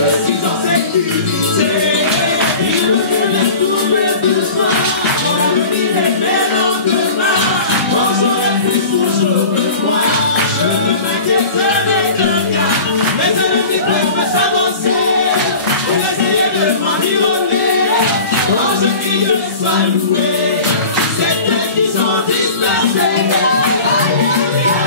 je suis en sécurité. Il me fait tout le besoin. Mon avenir est clair dans demain. Quand j'aurai plus pour je veux voir. Je ne m'inquiéterai de rien. Mes ennemis peuvent s'avancer. Pour essayer de m'environner. Quand je crie, je sois loué. Certains qui sont dispersés. Alléluia.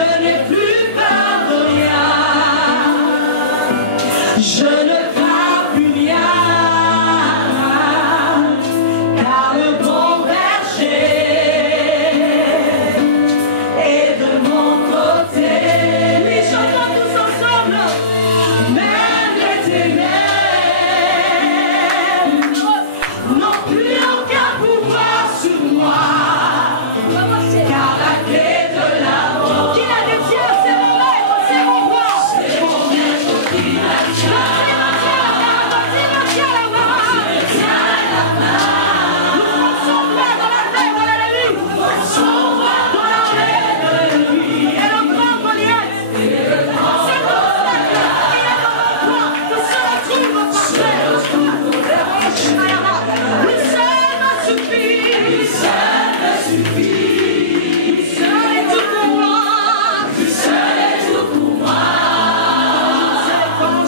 Seul est tout pour moi.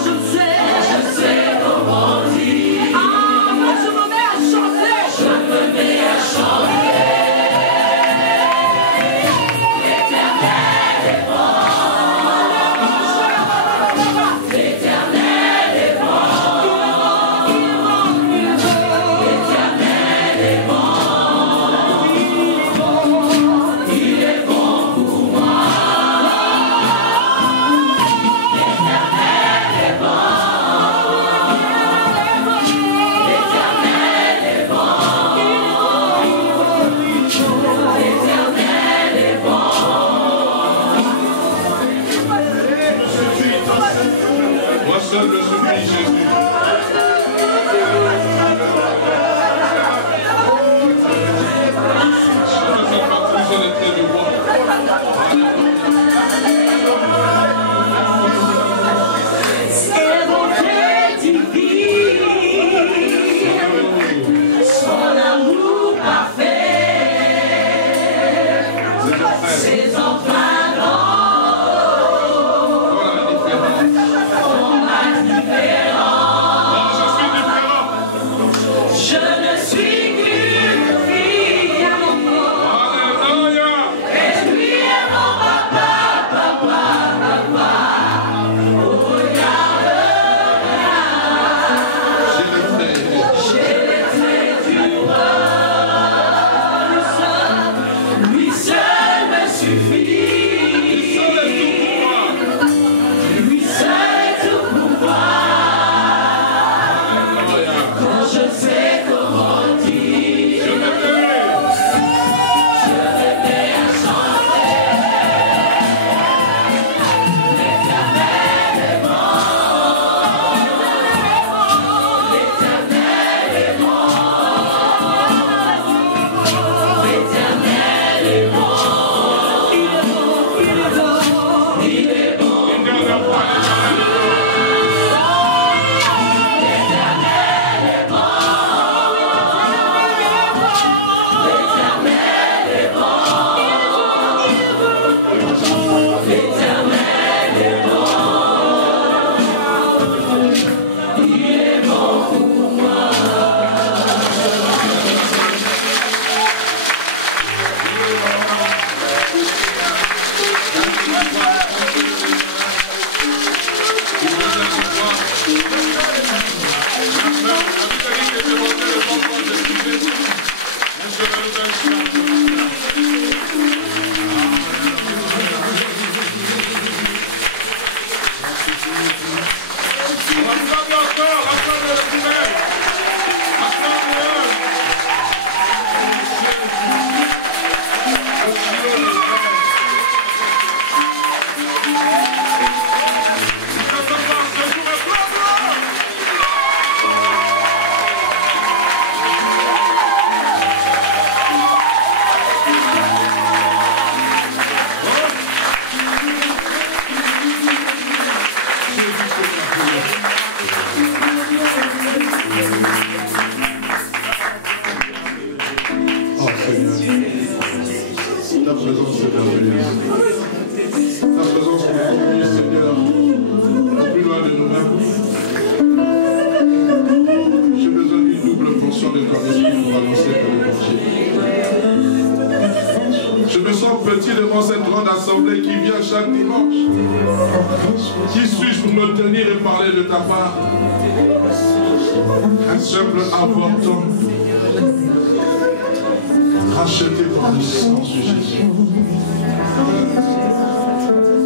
Racheté par le sang de Jésus.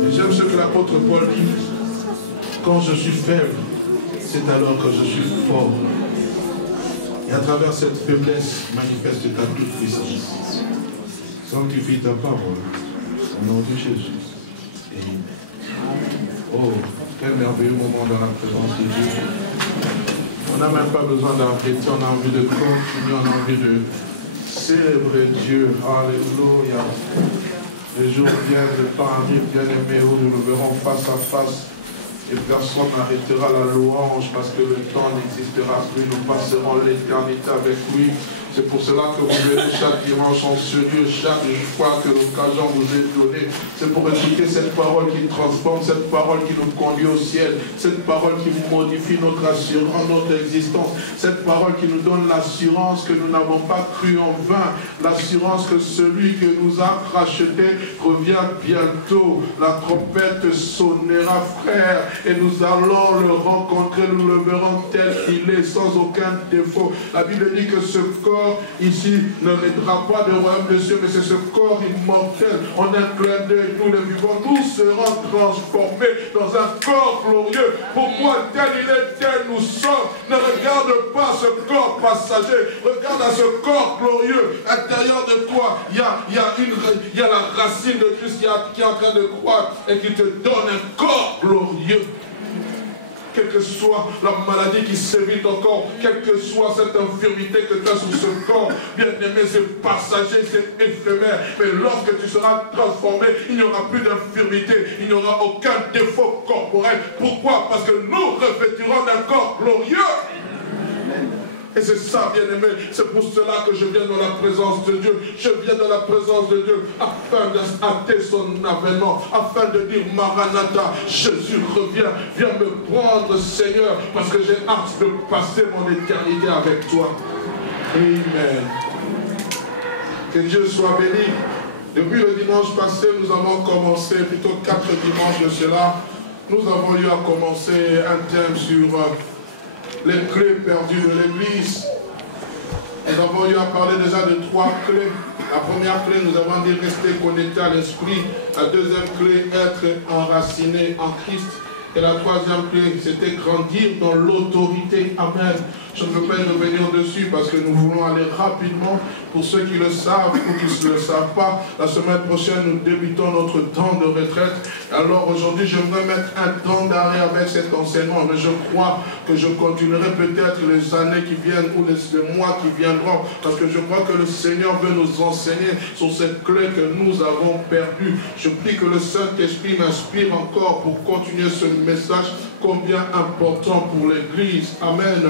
Et j'aime ce que l'apôtre Paul dit. Quand je suis faible, c'est alors que je suis fort. Et à travers cette faiblesse, manifeste ta toute puissance. Sanctifie ta parole. Au nom de Jésus. Amen. Oh, quel merveilleux moment dans la présence de Dieu. On n'a même pas besoin d'arrêter, on a envie de continuer, on a envie de célébrer Dieu. Alléluia. Les jours viennent, le temps arrive, bien-aimés, où nous le verrons face à face. Et personne n'arrêtera la louange parce que le temps n'existera plus. Nous passerons l'éternité avec lui. C'est pour cela que vous venez chaque dimanche en ce lieu, chaque fois que l'occasion vous est donnée. C'est pour écouter cette parole qui transforme, cette parole qui nous conduit au ciel, cette parole qui modifie notre assurance, notre existence, cette parole qui nous donne l'assurance que nous n'avons pas cru en vain, l'assurance que celui que nous a racheté revient bientôt. La trompette sonnera, frère, et nous allons le rencontrer, nous le verrons tel qu'il est, sans aucun défaut. La Bible dit que ce corps ici ne mettra pas de royaume de cieux, mais c'est ce corps immortel. En un clin d'œil, nous le vivons, nous serons transformés dans un corps glorieux. Pourquoi tel il est, tel nous sommes? Ne regarde pas ce corps passager, regarde à ce corps glorieux. À l'intérieur de toi, il y a la racine de Christ qui est en train de croître et qui te donne un corps glorieux. quelle que soit la maladie qui sévit ton corps, quelle que soit cette infirmité que tu as sur ce corps, bien-aimé, c'est passager, c'est éphémère. Mais lorsque tu seras transformé, il n'y aura plus d'infirmité, il n'y aura aucun défaut corporel. Pourquoi? Parce que nous revêtirons d'un corps glorieux. Et c'est ça, bien-aimé, c'est pour cela que je viens dans la présence de Dieu. Je viens dans la présence de Dieu afin d'acter son avènement, afin de dire Maranatha, Jésus revient, viens me prendre, Seigneur, parce que j'ai hâte de passer mon éternité avec toi. Amen. Que Dieu soit béni. Depuis le dimanche passé, nous avons commencé, plutôt 4 dimanches de cela, nous avons eu à commencer un thème sur les clés perdues de l'Église. Nous avons eu à parler déjà de 3 clés. La première clé, nous avons dit rester connecté à l'Esprit. La deuxième clé, être enraciné en Christ. Et la troisième clé, c'était grandir dans l'autorité. Amen. Je ne veux pas y revenir dessus parce que nous voulons aller rapidement. Pour ceux qui le savent ou qui ne le savent pas, la semaine prochaine, nous débutons notre temps de retraite. Alors aujourd'hui, j'aimerais mettre un temps d'arrêt avec cet enseignement. Mais je crois que je continuerai peut-être les années qui viennent ou les mois qui viendront. Parce que je crois que le Seigneur veut nous enseigner sur cette clé que nous avons perdue. Je prie que le Saint-Esprit m'inspire encore pour continuer ce message combien important pour l'Église. Amen.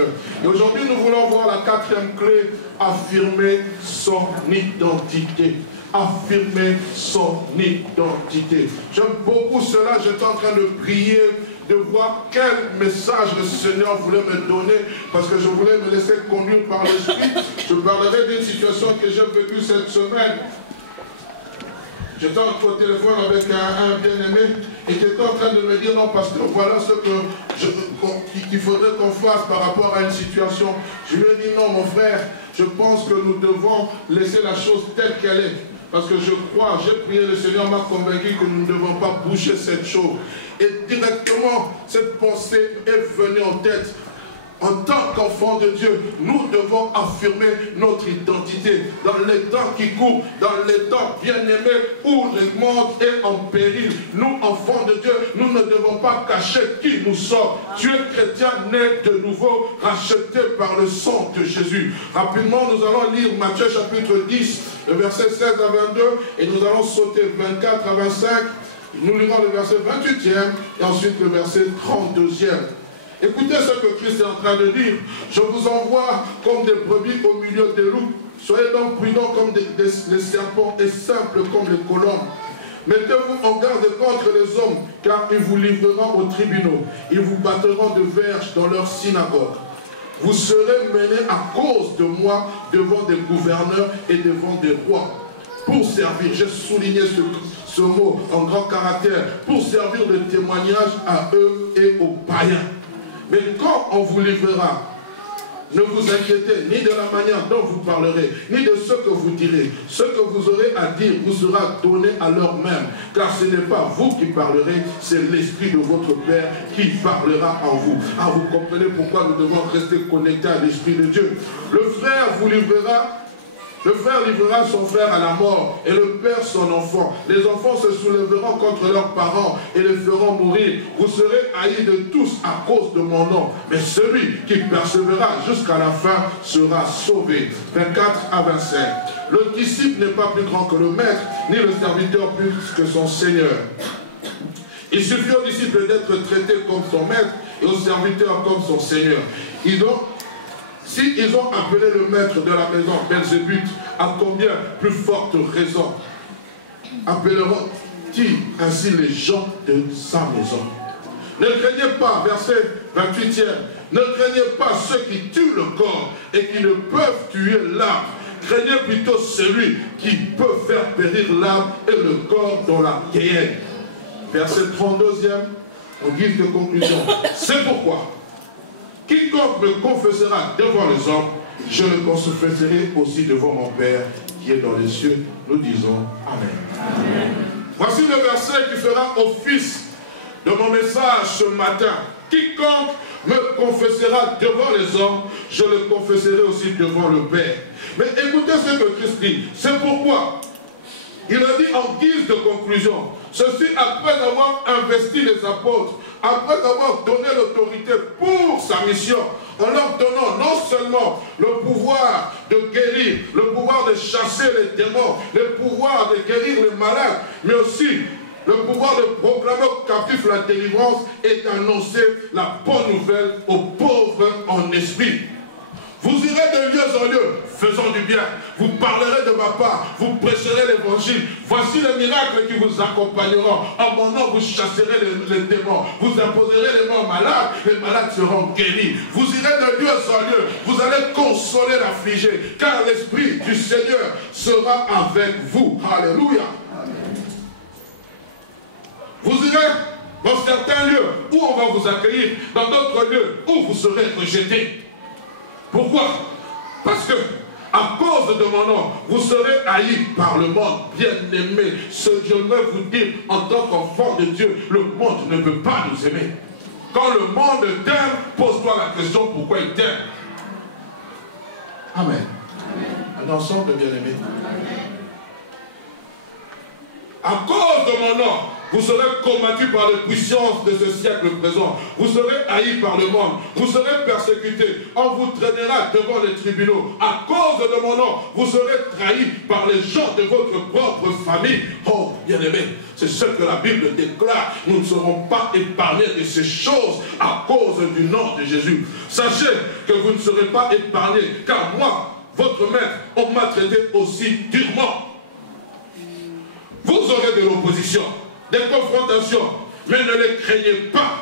Et aujourd'hui, nous voulons voir la 4e clé, affirmer son identité. Affirmer son identité. J'aime beaucoup cela. J'étais en train de prier, de voir quel message le Seigneur voulait me donner, parce que je voulais me laisser conduire par l'Esprit. Je parlerai d'une situation que j'ai vécue cette semaine. J'étais au téléphone avec un bien-aimé et qui était en train de me dire, non pasteur, voilà ce qu'il faudrait qu'on fasse par rapport à une situation. Je lui ai dit, non mon frère, je pense que nous devons laisser la chose telle qu'elle est. Parce que je crois, j'ai prié, le Seigneur m'a convaincu que nous ne devons pas bouger cette chose. Et directement, cette pensée est venue en tête. En tant qu'enfants de Dieu, nous devons affirmer notre identité dans les temps qui courent, dans les temps bien-aimés où le monde est en péril. Nous, enfants de Dieu, nous ne devons pas cacher qui nous sommes. Tu es chrétien, né de nouveau, racheté par le sang de Jésus. Rapidement, nous allons lire Matthieu chapitre 10, le verset 16 à 22, et nous allons sauter 24 à 25. Nous lirons le verset 28e et ensuite le verset 32e. Écoutez ce que Christ est en train de dire. Je vous envoie comme des brebis au milieu des loups. Soyez donc prudents comme les serpents et simples comme les colombes. Mettez-vous en garde contre les hommes, car ils vous livreront aux tribunaux. Ils vous battront de verges dans leur synagogue. Vous serez menés à cause de moi devant des gouverneurs et devant des rois. Pour servir, j'ai souligné ce mot en grand caractère, pour servir de témoignage à eux et aux païens. Mais quand on vous livrera, ne vous inquiétez ni de la manière dont vous parlerez, ni de ce que vous direz. Ce que vous aurez à dire vous sera donné à l'heure même. Car ce n'est pas vous qui parlerez, c'est l'Esprit de votre Père qui parlera en vous. Ah, vous comprenez pourquoi nous devons rester connectés à l'Esprit de Dieu. Le frère vous livrera. Le frère livrera son frère à la mort et le père son enfant. Les enfants se soulèveront contre leurs parents et les feront mourir. Vous serez haïs de tous à cause de mon nom. Mais celui qui persévérera jusqu'à la fin sera sauvé. 24 à 25. Le disciple n'est pas plus grand que le maître, ni le serviteur plus que son Seigneur. Il suffit au disciple d'être traité comme son maître et au serviteur comme son Seigneur. S'ils ont appelé le maître de la maison Belzébuth, à combien plus forte raison appelleront-ils ainsi les gens de sa maison? Ne craignez pas, verset 28e, ne craignez pas ceux qui tuent le corps et qui ne peuvent tuer l'âme. Craignez plutôt celui qui peut faire périr l'âme et le corps dans la guéhenne. Verset 32e, en guise de conclusion. C'est pourquoi quiconque me confessera devant les hommes, je le confesserai aussi devant mon Père qui est dans les cieux. Nous disons Amen. Amen. Voici le verset qui fera office de mon message ce matin. Quiconque me confessera devant les hommes, je le confesserai aussi devant le Père. Mais écoutez ce que Christ dit. C'est pourquoi Il a dit en guise de conclusion, ceci après avoir investi les apôtres, après avoir donné l'autorité pour sa mission, en leur donnant non seulement le pouvoir de guérir, le pouvoir de chasser les démons, le pouvoir de guérir les malades, mais aussi le pouvoir de proclamer aux captifs la délivrance et d'annoncer la bonne nouvelle aux pauvres en esprit. Vous irez de lieu en lieu, faisant du bien. Vous parlerez de ma part, vous prêcherez l'évangile. Voici les miracles qui vous accompagneront. En mon nom, vous chasserez les démons. Vous imposerez les mains malades, les malades seront guéris. Vous irez de lieu en lieu, vous allez consoler l'affligé, car l'Esprit du Seigneur sera avec vous. Alléluia. Vous irez dans certains lieux où on va vous accueillir, dans d'autres lieux où vous serez rejetés. Pourquoi? Parce que, à cause de mon nom, vous serez haïs par le monde, bien-aimés. Ce que je veux vous dire, en tant qu'enfant de Dieu, le monde ne peut pas nous aimer. Quand le monde t'aime, pose-toi la question pourquoi il t'aime. Amen. Un ensemble de bien-aimés. À cause de mon nom, vous serez combattus par les puissances de ce siècle présent. Vous serez haïs par le monde. Vous serez persécutés. On vous traînera devant les tribunaux. À cause de mon nom, vous serez trahis par les gens de votre propre famille. Oh, bien-aimés, c'est ce que la Bible déclare. Nous ne serons pas épargnés de ces choses à cause du nom de Jésus. Sachez que vous ne serez pas épargnés, car moi, votre maître, on m'a traité aussi durement. Vous aurez de l'opposition, des confrontations, mais ne les craignez pas.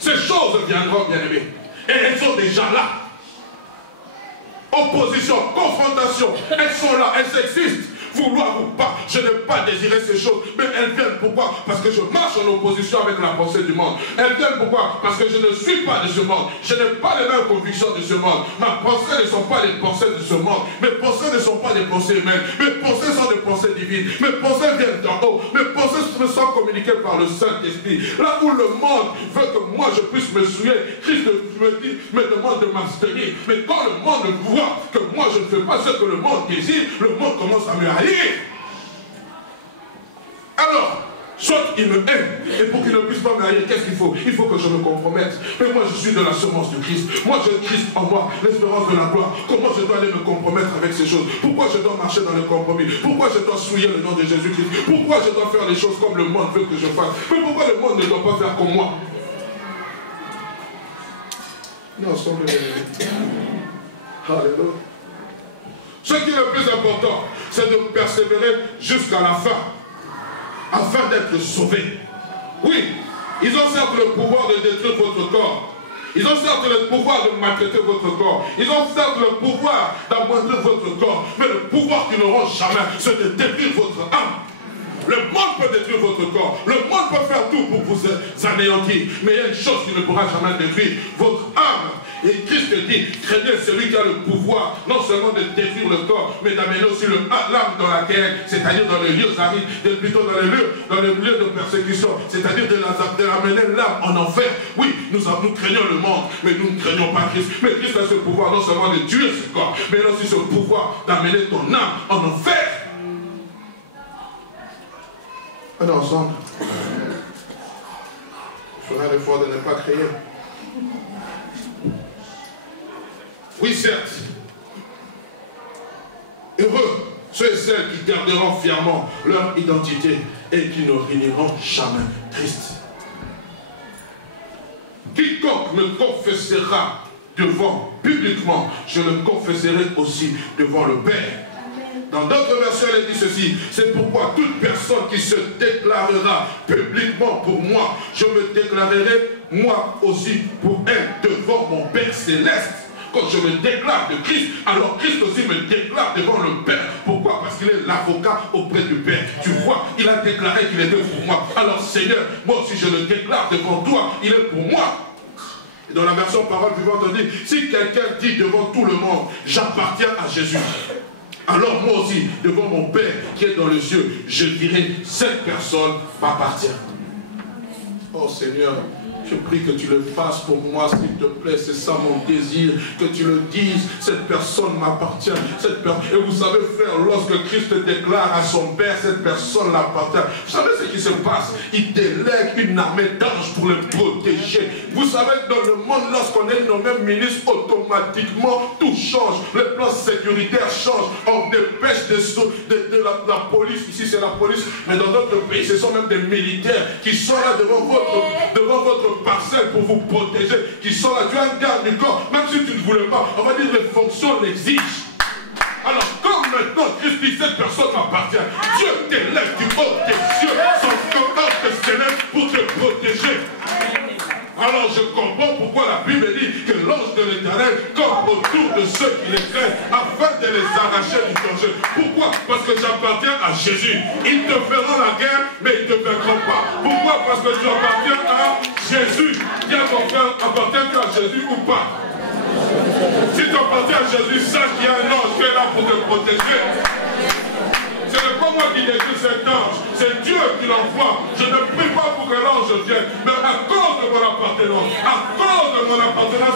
Ces choses viendront, bien-aimés, et elles sont déjà là. Opposition, confrontation, elles sont là, elles existent. Vouloir ou pas, je n'ai pas désiré ces choses, mais elles viennent pourquoi? Parce que je marche en opposition avec la pensée du monde. Elles viennent pourquoi? Parce que je ne suis pas de ce monde. Je n'ai pas les mêmes convictions de ce monde. Ma pensée ne sont pas les pensées de ce monde. Mes pensées ne sont pas des pensées humaines. Mes pensées sont des pensées divines. Mes pensées viennent d'en haut. Mes pensées me sont communiquées par le Saint-Esprit. Là où le monde veut que moi je puisse me souiller, Christ me demande de m'abstenir. Mais quand le monde voit que moi je ne fais pas ce que le monde désire, le monde commence à me haïr. Alors, soit il me aime, et pour qu'il ne puisse pas me haïr, qu'est-ce qu'il faut? Il faut que je me compromette. Mais moi je suis de la semence de Christ. Moi j'ai Christ en moi, l'espérance de la gloire. Comment je dois aller me compromettre avec ces choses? Pourquoi je dois marcher dans le compromis? Pourquoi je dois souiller le nom de Jésus-Christ? Pourquoi je dois faire les choses comme le monde veut que je fasse? Mais pourquoi le monde ne doit pas faire comme moi? Non, semble bien. Alléluia. Ce qui est le plus important, c'est de persévérer jusqu'à la fin, afin d'être sauvés. Oui, ils ont certes le pouvoir de détruire votre corps. Ils ont certes le pouvoir de maltraiter votre corps. Ils ont certes le pouvoir d'amoindrir votre corps. Mais le pouvoir qu'ils n'auront jamais, c'est de détruire votre âme. Le monde peut détruire votre corps. Le monde peut faire tout pour vous anéantir. Mais il y a une chose qui ne pourra jamais détruire, votre âme. Et Christ dit, craignez celui qui a le pouvoir, non seulement de détruire le corps, mais d'amener aussi l'âme dans la guerre, c'est-à-dire dans les lieux arides, plutôt dans les lieux de persécution, c'est-à-dire de l'amener l'âme en enfer. Oui, nous craignons le monde, mais nous ne craignons pas Christ. Mais Christ a ce pouvoir non seulement de tuer ce corps, mais il a aussi ce pouvoir d'amener ton âme en enfer. Alors ensemble, je ferai l'effort de ne pas crier. Oui, certes. Heureux ceux et celles qui garderont fièrement leur identité et qui ne réuniront jamais Christ. Quiconque me confessera devant publiquement, je le confesserai aussi devant le Père. Dans d'autres versions, elle dit ceci, c'est pourquoi toute personne qui se déclarera publiquement pour moi, je me déclarerai moi aussi pour elle devant mon Père céleste. Quand je me déclare de Christ, alors Christ aussi me déclare devant le Père. Pourquoi? Parce qu'il est l'avocat auprès du Père. Tu vois, il a déclaré qu'il était pour moi. Alors Seigneur, moi aussi je le déclare devant toi, il est pour moi. Et dans la version parole vivante, on dit, si quelqu'un dit devant tout le monde, j'appartiens à Jésus, alors moi aussi, devant mon Père qui est dans les cieux, je dirai, cette personne m'appartient. Oh Seigneur, Je prie que tu le fasses pour moi, s'il te plaît. C'est ça mon désir. Que tu le dises. Cette personne m'appartient. Et vous savez, frère, lorsque Christ déclare à son Père, cette personne l'appartient. Vous savez ce qui se passe? Il délègue une armée d'anges pour le protéger. Vous savez, dans le monde, lorsqu'on est nommé ministre, automatiquement, tout change. Le plan sécuritaire change. On dépêche de la police. Ici, c'est la police. Mais dans d'autres pays, ce sont même des militaires qui sont là devant votre parcelle pour vous protéger, qui sont là. Tu as un garde du corps, même si tu ne voulais pas, on va dire les fonctions l'exigent. Alors, comme maintenant Christ dit, cette personne m'appartient, Dieu t'élève du haut des cieux, son corps te s'élève pour te protéger. Alors je comprends pourquoi la Bible dit que l'ange de l'Éternel campe autour de ceux qui les craignent afin de les arracher du danger. Pourquoi? Parce que j'appartiens à Jésus. Ils te feront la guerre, mais ils ne te vaincront pas. Pourquoi? Parce que tu appartiens à Jésus. Bien ton frère, appartiens-tu à Jésus ou pas? Si tu appartiens à Jésus, sache qu'il y a un ange qui est là pour te protéger. Ce n'est pas moi qui décris cet ange, c'est Dieu qui l'envoie. Je ne prie pas pour que l'ange vienne, mais à cause de mon appartenance,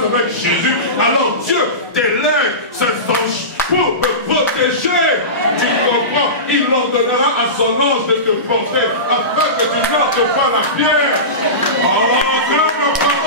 avec Jésus, alors Dieu délègue cet ange pour me protéger. Tu comprends? Il ordonnera à son ange de te porter afin que tu ne heurtes pas la pierre. Oh, acclame la parole.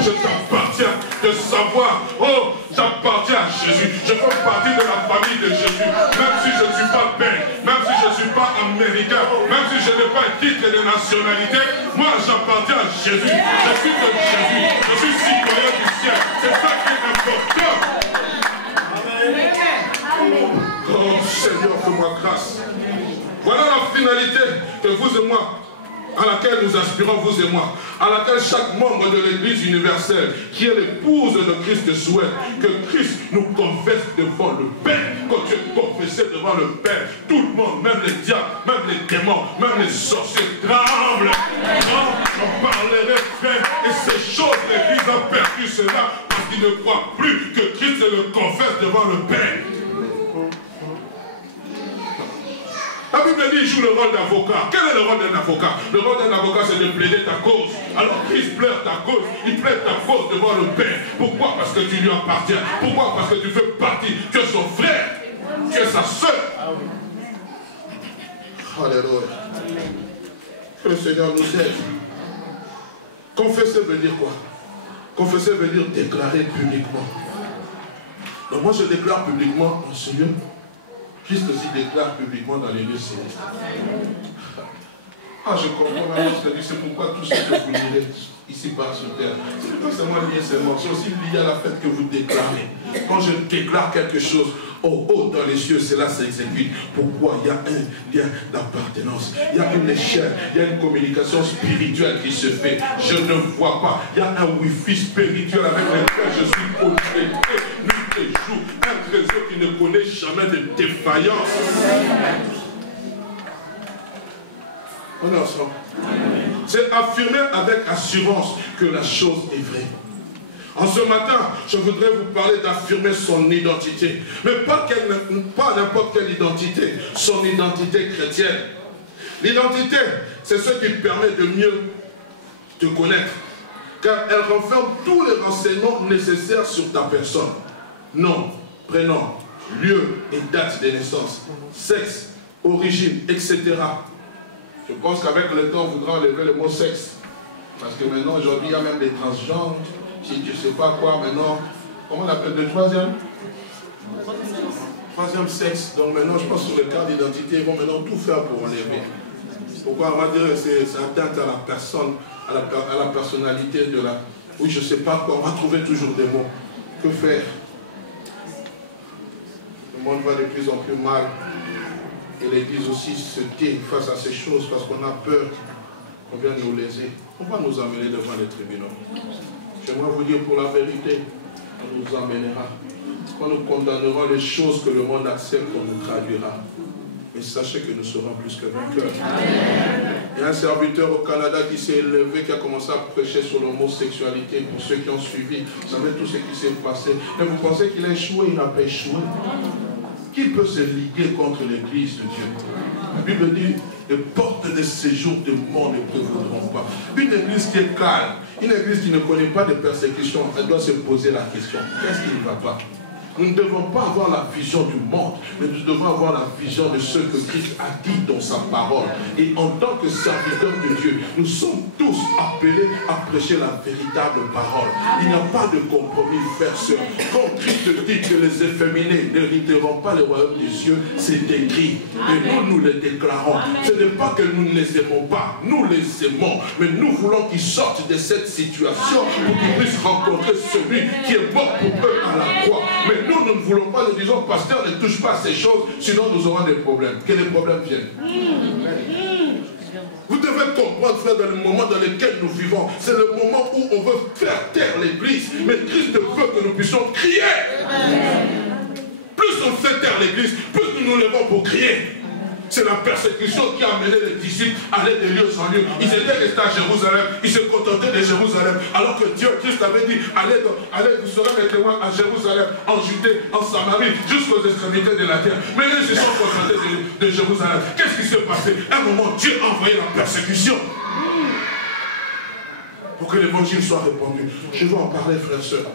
Je t'appartiens de savoir, oh, j'appartiens à Jésus. Je fais partie de la famille de Jésus. Même si je ne suis pas belge, même si je ne suis pas américain, même si je n'ai pas un titre de nationalité, moi j'appartiens à Jésus. Je suis de Jésus. Je suis citoyen du ciel. C'est ça qui est important. Oh Seigneur, fais-moi grâce. Voilà la finalité que vous et moi, à laquelle nous aspirons, vous et moi, à laquelle chaque membre de l'Église universelle, qui est l'épouse de Christ, souhaite que Christ nous confesse devant le Père. Quand tu es confessé devant le Père, tout le monde, même les diables, même les démons, même les sorciers tremblent. On parlerait, frère, et ces choses, l'Église a perdu cela, parce qu'ils ne croient plus que Christ le confesse devant le Père. La Bible dit, il joue le rôle d'avocat. Quel est le rôle d'un avocat? Le rôle d'un avocat, c'est de plaider ta cause. Alors Christ pleure ta cause. Il plaide ta cause devant le Père. Pourquoi? Parce que tu lui appartiens. Pourquoi? Parce que tu fais partie. Tu es son frère. Tu es sa soeur. Alléluia. Que le Seigneur nous aide. Confesser veut dire quoi? Confesser veut dire déclarer publiquement. Donc moi je déclare publiquement en ce lieu. Christ aussi déclare publiquement dans les lieux célestes. Ah, je comprends maintenant, c'est pourquoi tout ce que vous lirez ici par sur terre, c'est pas seulement lié seulement, c'est aussi lié à la fête que vous déclarez. Quand je déclare quelque chose, au haut dans les cieux, cela s'exécute. Pourquoi? Il y a un lien d'appartenance, il y a une échelle, il y a une communication spirituelle qui se fait. Je ne vois pas, il y a un wifi spirituel avec lequel je suis connecté. Nuit et jour, un réseau qui ne connaît jamais de défaillance. On est ensemble. C'est affirmer avec assurance que la chose est vraie. En ce matin, je voudrais vous parler d'affirmer son identité. Mais pas n'importe quelle identité, son identité chrétienne. L'identité, c'est ce qui permet de mieux te connaître. Car elle renferme tous les renseignements nécessaires sur ta personne. Nom, prénom, lieu et date de naissance, sexe, origine, etc. Je pense qu'avec le temps, on voudra enlever le mot sexe. Parce que maintenant, aujourd'hui, il y a même des transgenres. Si tu ne sais pas quoi, maintenant, comment on appelle le troisième sexe. Donc maintenant, je pense que sur le cas d'identité, ils vont maintenant tout faire pour enlever. Pourquoi? On va dire que c'est atteinte à la personne, à la personnalité de la... Oui, je ne sais pas quoi, on va trouver toujours des mots. Que faire? Le monde va de plus en plus mal. Et l'Église aussi se tait face à ces choses parce qu'on a peur qu'on vienne nous léser. On va nous amener devant les tribunaux. J'aimerais vous dire pour la vérité, on nous emmènera. Quand nous condamnerons les choses que le monde accepte, on nous traduira. Mais sachez que nous serons plus que vainqueurs. Il y a un serviteur au Canada qui s'est élevé, qui a commencé à prêcher sur l'homosexualité pour ceux qui ont suivi. Vous savez tout ce qui s'est passé. Mais vous pensez qu'il a échoué? Il n'a pas échoué. qui peut se liguer contre l'église de Dieu? La Bible dit, les portes de séjour de mort ne prévaudront pas. Une église qui est calme, une église qui ne connaît pas de persécution, elle doit se poser la question, qu'est-ce qui ne va pas? Nous ne devons pas avoir la vision du monde, mais nous devons avoir la vision de ce que Christ a dit dans sa parole. Et en tant que serviteurs de Dieu, nous sommes tous appelés à prêcher la véritable parole. Il n'y a pas de compromis, frères, sœurs. Quand Christ dit que les efféminés n'hériteront pas le royaume des cieux, c'est écrit. Et nous les déclarons. Ce n'est pas que nous ne les aimons pas, nous les aimons, mais nous voulons qu'ils sortent de cette situation pour qu'ils puissent rencontrer celui qui est mort pour eux à la croix. Mais nous ne voulons pas, nous disons, pasteur, ne touche pas à ces choses, sinon nous aurons des problèmes. Que les problèmes viennent. Vous devez comprendre, frère, dans le moment dans lequel nous vivons, c'est le moment où on veut faire taire l'église. Mais Christ veut que nous puissions crier. Plus on fait taire l'église, plus nous nous levons pour crier. C'est la persécution qui a amené les disciples à aller de lieu en lieu. Ils étaient restés à Jérusalem, ils se contentaient de Jérusalem, alors que Dieu, Christ avait dit, allez, vous serez mes témoins à Jérusalem, en Judée, en Samarie, jusqu'aux extrémités de la terre. Mais ils se sont contentés de Jérusalem. Qu'est-ce qui s'est passé? À un moment, Dieu a envoyé la persécution pour que l'évangile soit répandu. Je veux en parler, frères et sœurs.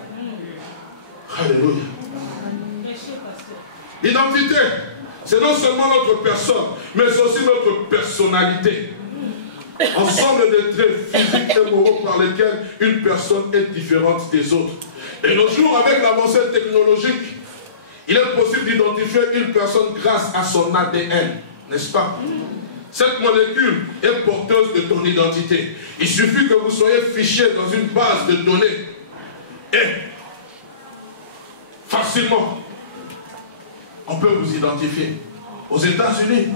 Alléluia. L'identité, c'est non seulement notre personne, mais aussi notre personnalité. Ensemble des traits physiques et moraux par lesquels une personne est différente des autres. Et nos jours, avec l'avancée technologique, il est possible d'identifier une personne grâce à son ADN, n'est-ce pas? Cette molécule est porteuse de ton identité. Il suffit que vous soyez fiché dans une base de données et facilement, on peut vous identifier. Aux États-Unis,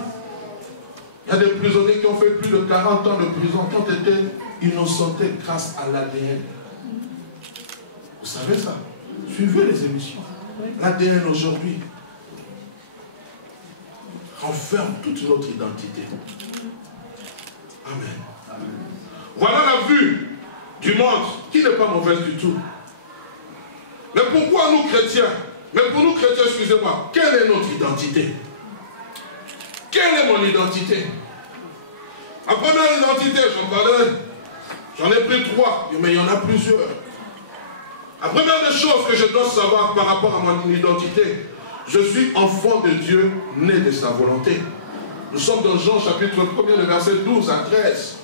il y a des prisonniers qui ont fait plus de 40 ans de prison, qui ont été innocentés grâce à l'ADN. Vous savez ça? Suivez les émissions. L'ADN aujourd'hui renferme toute notre identité. Amen. Voilà la vue du monde qui n'est pas mauvaise du tout. Mais pourquoi nous chrétiens? Mais pour nous chrétiens, excusez-moi, quelle est notre identité? Quelle est mon identité? Ma première identité, j'en ai pris 3, mais il y en a plusieurs. La première des choses que je dois savoir par rapport à mon identité, je suis enfant de Dieu, né de sa volonté. Nous sommes dans Jean chapitre 1, le verset 12 à 13.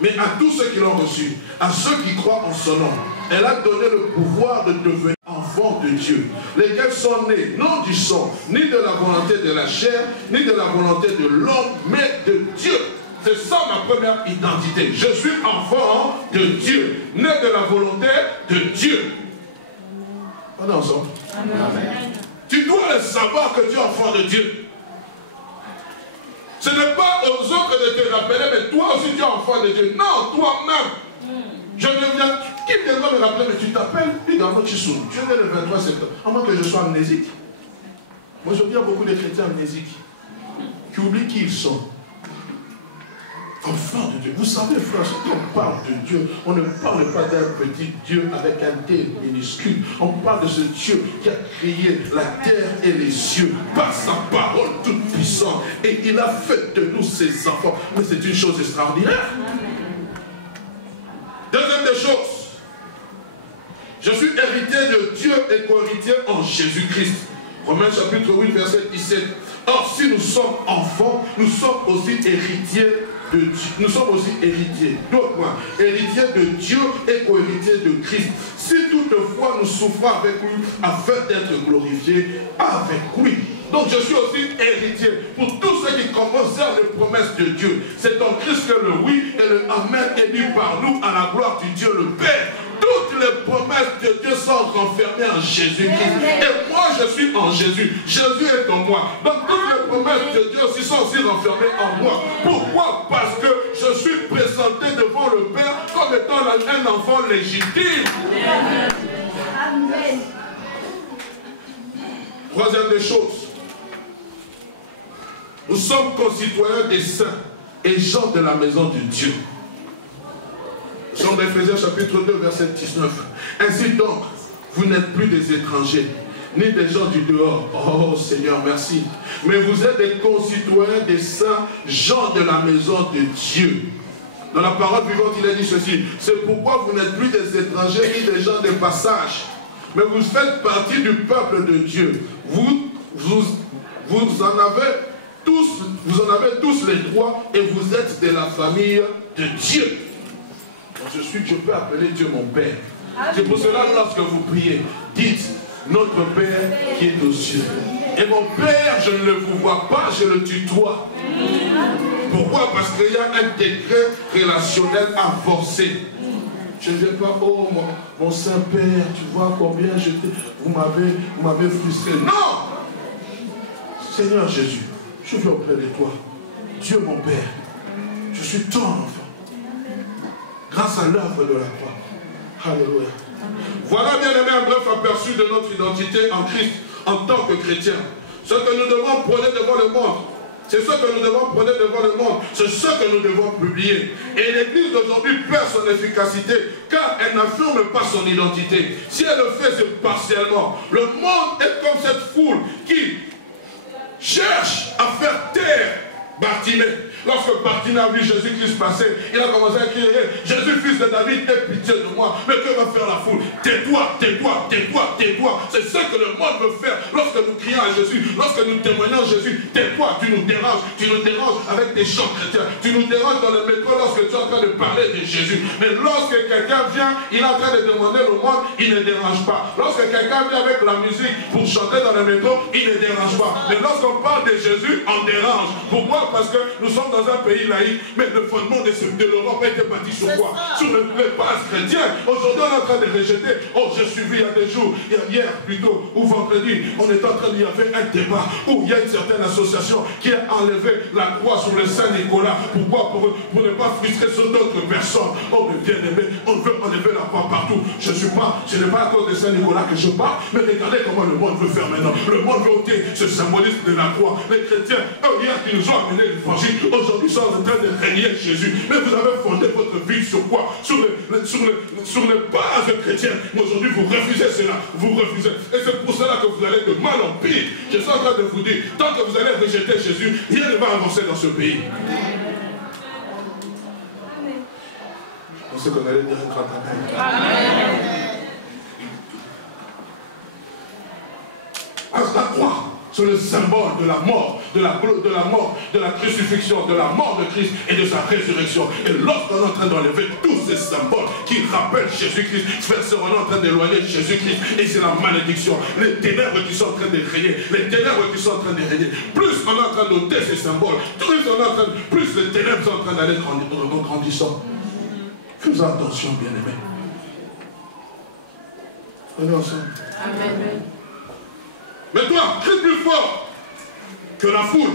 Mais à tous ceux qui l'ont reçu, à ceux qui croient en son nom, elle a donné le pouvoir de devenir enfants de Dieu, lesquels sont nés non du sang, ni de la volonté de la chair, ni de la volonté de l'homme, mais de Dieu. C'est ça ma première identité. Je suis enfant de Dieu, né de la volonté de Dieu. On est ensemble. Amen. Tu dois le savoir que tu es enfant de Dieu. Ce n'est pas aux autres de te rappeler, mais toi aussi tu es enfant de Dieu. Non, toi-même. Je deviens. Qui viendra me rappeler, mais tu t'appelles Pigamo Chisou. Tu es né le 23 septembre. À moins que je sois amnésique. Moi, je vois beaucoup de chrétiens amnésiques qui oublient qui ils sont. Enfant de Dieu. Vous savez, frère, quand on parle de Dieu, on ne parle pas d'un petit Dieu avec un T minuscule. On parle de ce Dieu qui a créé la terre et les cieux par sa parole toute puissante. Et il a fait de nous ses enfants. Mais c'est une chose extraordinaire. Deuxième des choses, je suis héritier de Dieu et co-héritier en Jésus-Christ. Romains chapitre 8, verset 17. Or, si nous sommes enfants, nous sommes aussi héritiers de Dieu. Nous sommes aussi héritiers. Donc, héritiers de Dieu et co-héritiers de Christ. Si toutefois nous souffrons avec lui, afin d'être glorifiés avec lui. Donc je suis aussi héritier pour tous ceux qui concernent les promesses de Dieu. C'est en Christ que le oui et le amen est mis par nous à la gloire du Dieu le Père. Toutes les promesses de Dieu sont renfermées en Jésus-Christ. Et moi je suis en Jésus. Jésus est en moi. Donc toutes les promesses de Dieu aussi sont aussi renfermées en moi. Pourquoi? Parce que je suis présenté devant le Père comme étant un enfant légitime. Amen. Troisième des choses. Nous sommes concitoyens des saints et gens de la maison de Dieu. Nous sommes dans Ephésiens chapitre 2, verset 19. Ainsi donc, vous n'êtes plus des étrangers, ni des gens du dehors. Oh Seigneur, merci. Mais vous êtes des concitoyens des saints gens de la maison de Dieu. Dans la parole vivante, il a dit ceci. C'est pourquoi vous n'êtes plus des étrangers ni des gens de passage. Mais vous faites partie du peuple de Dieu. Vous en avez tous les droits et vous êtes de la famille de Dieu. Donc je peux appeler Dieu mon Père. C'est pour cela que lorsque vous priez, dites notre Père qui est aux cieux. Et mon Père, je ne le vois pas, je le tutoie. Pourquoi? Parce qu'il y a un décret relationnel à forcer. Je ne viens pas, oh mon Saint-Père, tu vois combien vous m'avez frustré. Non! Seigneur Jésus, je viens auprès de toi. Dieu mon Père, je suis ton enfant. Grâce à l'œuvre de la croix. Alléluia. Voilà bien aimé un bref aperçu de notre identité en Christ en tant que chrétien. Ce que nous devons prôner devant le monde. C'est ce que nous devons prôner devant le monde. C'est ce que nous devons publier. Et l'Église d'aujourd'hui perd son efficacité car elle n'affirme pas son identité. Si elle le fait, c'est partiellement. Le monde est comme cette foule qui cherche à faire taire Bartimée. Lorsque Bartimée a vu Jésus-Christ passer, il a commencé à crier, Jésus, fils de David, aie pitié de moi. Mais que va faire la foule? Tais-toi, tais-toi, tais-toi, tais-toi. C'est ce que le monde veut faire lorsque nous crions à Jésus, lorsque nous témoignons Jésus. Tais-toi, tu nous déranges avec des chants chrétiens. Tu nous déranges dans le métro lorsque tu es en train de parler de Jésus. Mais lorsque quelqu'un vient, il est en train de demander au monde, il ne dérange pas. Lorsque quelqu'un vient avec la musique pour chanter dans le métro, il ne dérange pas. Mais lorsqu'on parle de Jésus, on dérange. Pourquoi? Parce que nous sommes dans un pays laïque, mais le fondement de l'Europe a été bâti sur quoi? Sur les bases chrétiennes. Aujourd'hui, on est en train de rejeter. Oh, j'ai suivi il y a des jours, hier plutôt, ou vendredi, on est en train il y avait un débat où il y a une certaine association qui a enlevé la croix sur le Saint-Nicolas. Pourquoi? Pour ne pas frustrer sur d'autres personnes. Oh, mais bien aimé, on veut enlever la croix partout. Ce n'est pas à cause de Saint-Nicolas que je parle, mais regardez comment le monde veut faire maintenant. Le monde veut ôter ce symbolisme de la croix. Les chrétiens, eux, hier, qui nous ont amené l'évangile, aujourd'hui, sont en train de régner Jésus. Mais vous avez fondé votre vie sur quoi? Sur les bases chrétiennes. Mais aujourd'hui, vous refusez cela. Vous refusez. Et c'est pour cela que vous allez de mal en pire. Je suis en train de vous dire, tant que vous allez rejeter Jésus, rien ne va avancer dans ce pays. On sait qu'on allait dire un grand amen. La croix, c'est le symbole de la mort, de la crucifixion, de la mort de Christ et de sa résurrection. Et lorsqu'on est en train d'enlever tous ces symboles qui rappellent Jésus-Christ, frères, on est en train d'éloigner Jésus-Christ et c'est la malédiction. Les ténèbres qui sont en train de régner, plus on est en train d'ôter ces symboles, plus les ténèbres sont en train d'aller grandissant. Faisons attention, bien-aimés. On est ensemble. Amen. Mais toi, crie plus fort que la foule.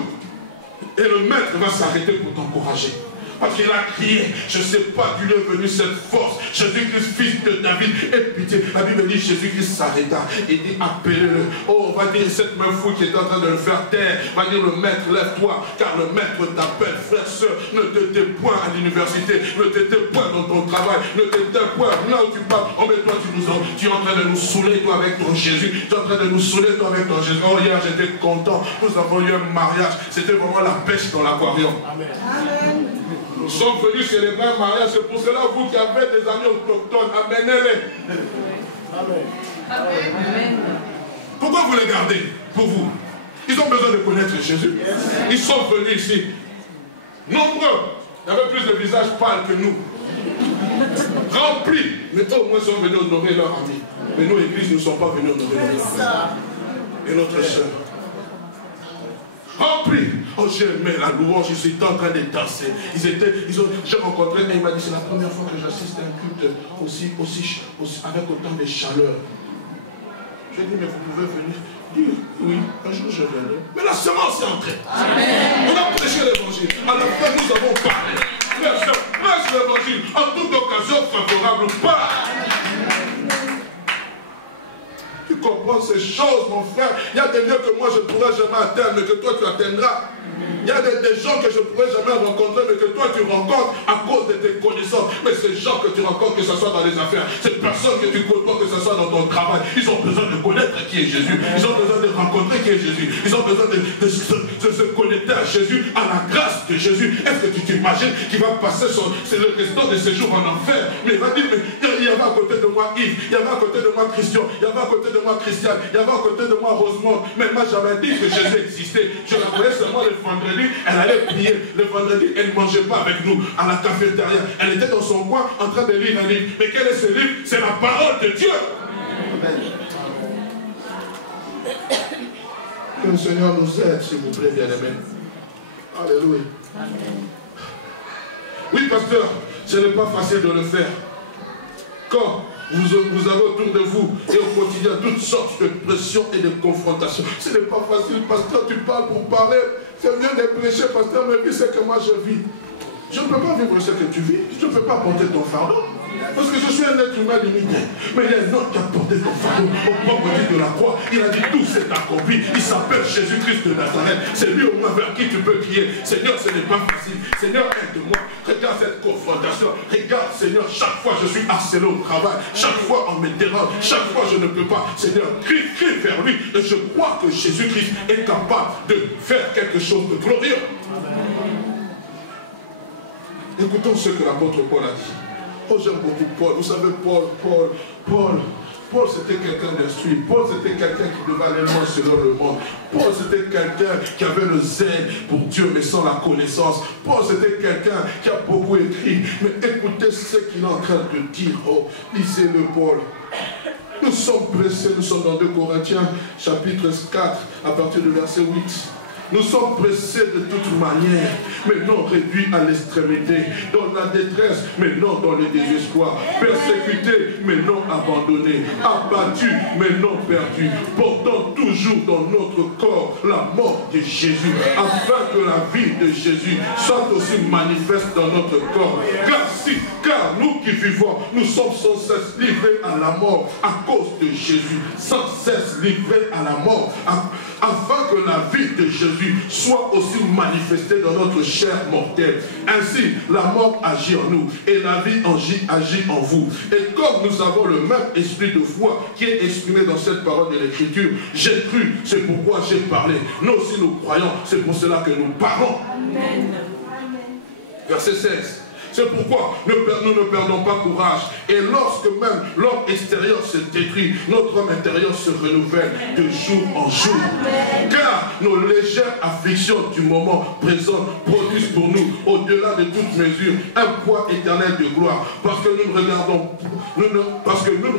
Et le maître va s'arrêter pour t'encourager. Parce qu'il a crié, je ne sais pas d'où est venue cette force. Jésus-Christ, fils de David, aie pitié. La Bible dit, Jésus-Christ s'arrêta et dit, appelez-le. Oh, on va dire cette même foule qui est en train de le faire taire. Va dire, le maître, lève-toi, car le maître t'appelle. Frère, soeur, ne te tais point à l'université, ne te tais point dans ton travail, ne te tais point là où tu parles. Oh, mais toi, tu es en train de nous saouler, toi, avec ton Jésus. Tu es en train de nous saouler, toi, avec ton Jésus. Oh, hier, j'étais content. Nous avons eu un mariage. C'était vraiment la pêche dans l'aquarium. Amen. Amen. Nous sommes venus célébrer un mariage. C'est pour cela, vous qui avez des amis autochtones, amenez-les. Amen. Amen. Pourquoi vous les gardez pour vous? Ils ont besoin de connaître Jésus. Ils sont venus ici. Nombreux. Il y avait plus de visages pâles que nous. Remplis. Mais au moins, ils sont venus honorer leurs amis. Mais nous, l'église, nous ne sommes pas venus honorer leurs amis. Et notre soeur. Rempli. Oh, j'ai aimé la louange, ils étaient en train de danser. J'ai rencontré, mais il m'a dit, c'est la première fois que j'assiste à un culte aussi, avec autant de chaleur. J'ai dit, mais vous pouvez venir. Dire, oui, un jour je viendrai. Mais la semence est entrée. Amen. On a prêché l'évangile. À la fin, nous avons parlé. Prêche l'évangile en toute occasion favorable ou pas. Tu comprends ces choses, mon frère. Il y a des lieux que moi je ne pourrai jamais atteindre, mais que toi tu atteindras. Il y a des gens que je ne pourrai jamais rencontrer, mais que toi toi tu rencontres à cause de tes connaissances. Mais ces gens que tu rencontres, que ce soit dans les affaires, ces personnes que tu côtoies, que ce soit dans ton travail, ils ont besoin de connaître qui est Jésus. Ils ont besoin de rencontrer qui est Jésus. Ils ont besoin de se connecter à Jésus, à la grâce de Jésus. Est-ce que tu t'imagines qu'il va passer c'est le restant de ses jours en enfer? Mais il va dire, mais il y avait à côté de moi Yves, il y avait à côté de moi Christian, il y avait à côté de moi Christiane, il y avait à côté de moi Rosemont. Mais moi j'avais dit que Jésus existait. Je la voyais seulement le vendredi, elle allait prier. Le vendredi, elle ne mangeait pas avec nous à la cafétéria. Elle était dans son coin en train de lire un livre. Mais quel est ce livre? C'est la parole de Dieu. Amen. Que le Seigneur nous aide, s'il vous plaît, bien-aimés. Alléluia. Oui, pasteur, ce n'est pas facile de le faire. Quand vous avez autour de vous et au quotidien toutes sortes de pressions et de confrontations, ce n'est pas facile, pasteur, tu parles pour parler. C'est bien de prêcher, pasteur, mais puis c'est que moi je vis. Je ne peux pas vivre ce que tu vis, je ne peux pas porter ton fardeau. Parce que je suis un être humain limité. Mais il y a un autre qui a porté ton fardeau au propre titre de la croix. Il a dit tout s'est accompli. Il s'appelle Jésus-Christ de Nazareth. C'est lui au moins vers qui tu peux crier. Seigneur, ce n'est pas facile. Seigneur, aide-moi. Regarde cette confrontation. Regarde, Seigneur, chaque fois je suis harcelé au travail. Chaque fois on me dérange. Chaque fois je ne peux pas. Seigneur, crie vers lui. Et je crois que Jésus-Christ est capable de faire quelque chose de glorieux. Écoutons ce que l'apôtre Paul a dit. Oh, j'aime beaucoup Paul. Vous savez, Paul, c'était quelqu'un d'instruit. Paul, c'était quelqu'un qui devait aller loin selon le monde. Paul, c'était quelqu'un qui avait le zèle pour Dieu, mais sans la connaissance. Paul, c'était quelqu'un qui a beaucoup écrit. Mais écoutez ce qu'il est en train de dire. Oh, lisez-le, Paul. Nous sommes pressés, nous sommes dans 2 Corinthiens, chapitre 4, à partir du verset 8. Nous sommes pressés de toute manière, mais non réduits à l'extrémité, dans la détresse, mais non dans le désespoir, persécutés, mais non abandonnés, abattus, mais non perdus, portant toujours dans notre corps la mort de Jésus, afin que la vie de Jésus soit aussi manifeste dans notre corps. Car nous qui vivons, nous sommes sans cesse livrés à la mort à cause de Jésus, sans cesse livrés à la mort, afin que la vie de Jésus soit aussi manifestée dans notre chair mortelle. Ainsi, la mort agit en nous et la vie agit en vous. Et comme nous avons le même esprit de foi qui est exprimé dans cette parole de l'Écriture, j'ai cru, c'est pourquoi j'ai parlé. Nous aussi nous croyons, c'est pour cela que nous parlons. Amen. Verset 16. C'est pourquoi nous ne perdons pas courage. Et lorsque même l'homme extérieur se détruit, notre homme intérieur se renouvelle de jour en jour. Car nos légères afflictions du moment présent produisent pour nous, au-delà de toute mesure, un poids éternel de gloire. Parce que nous ne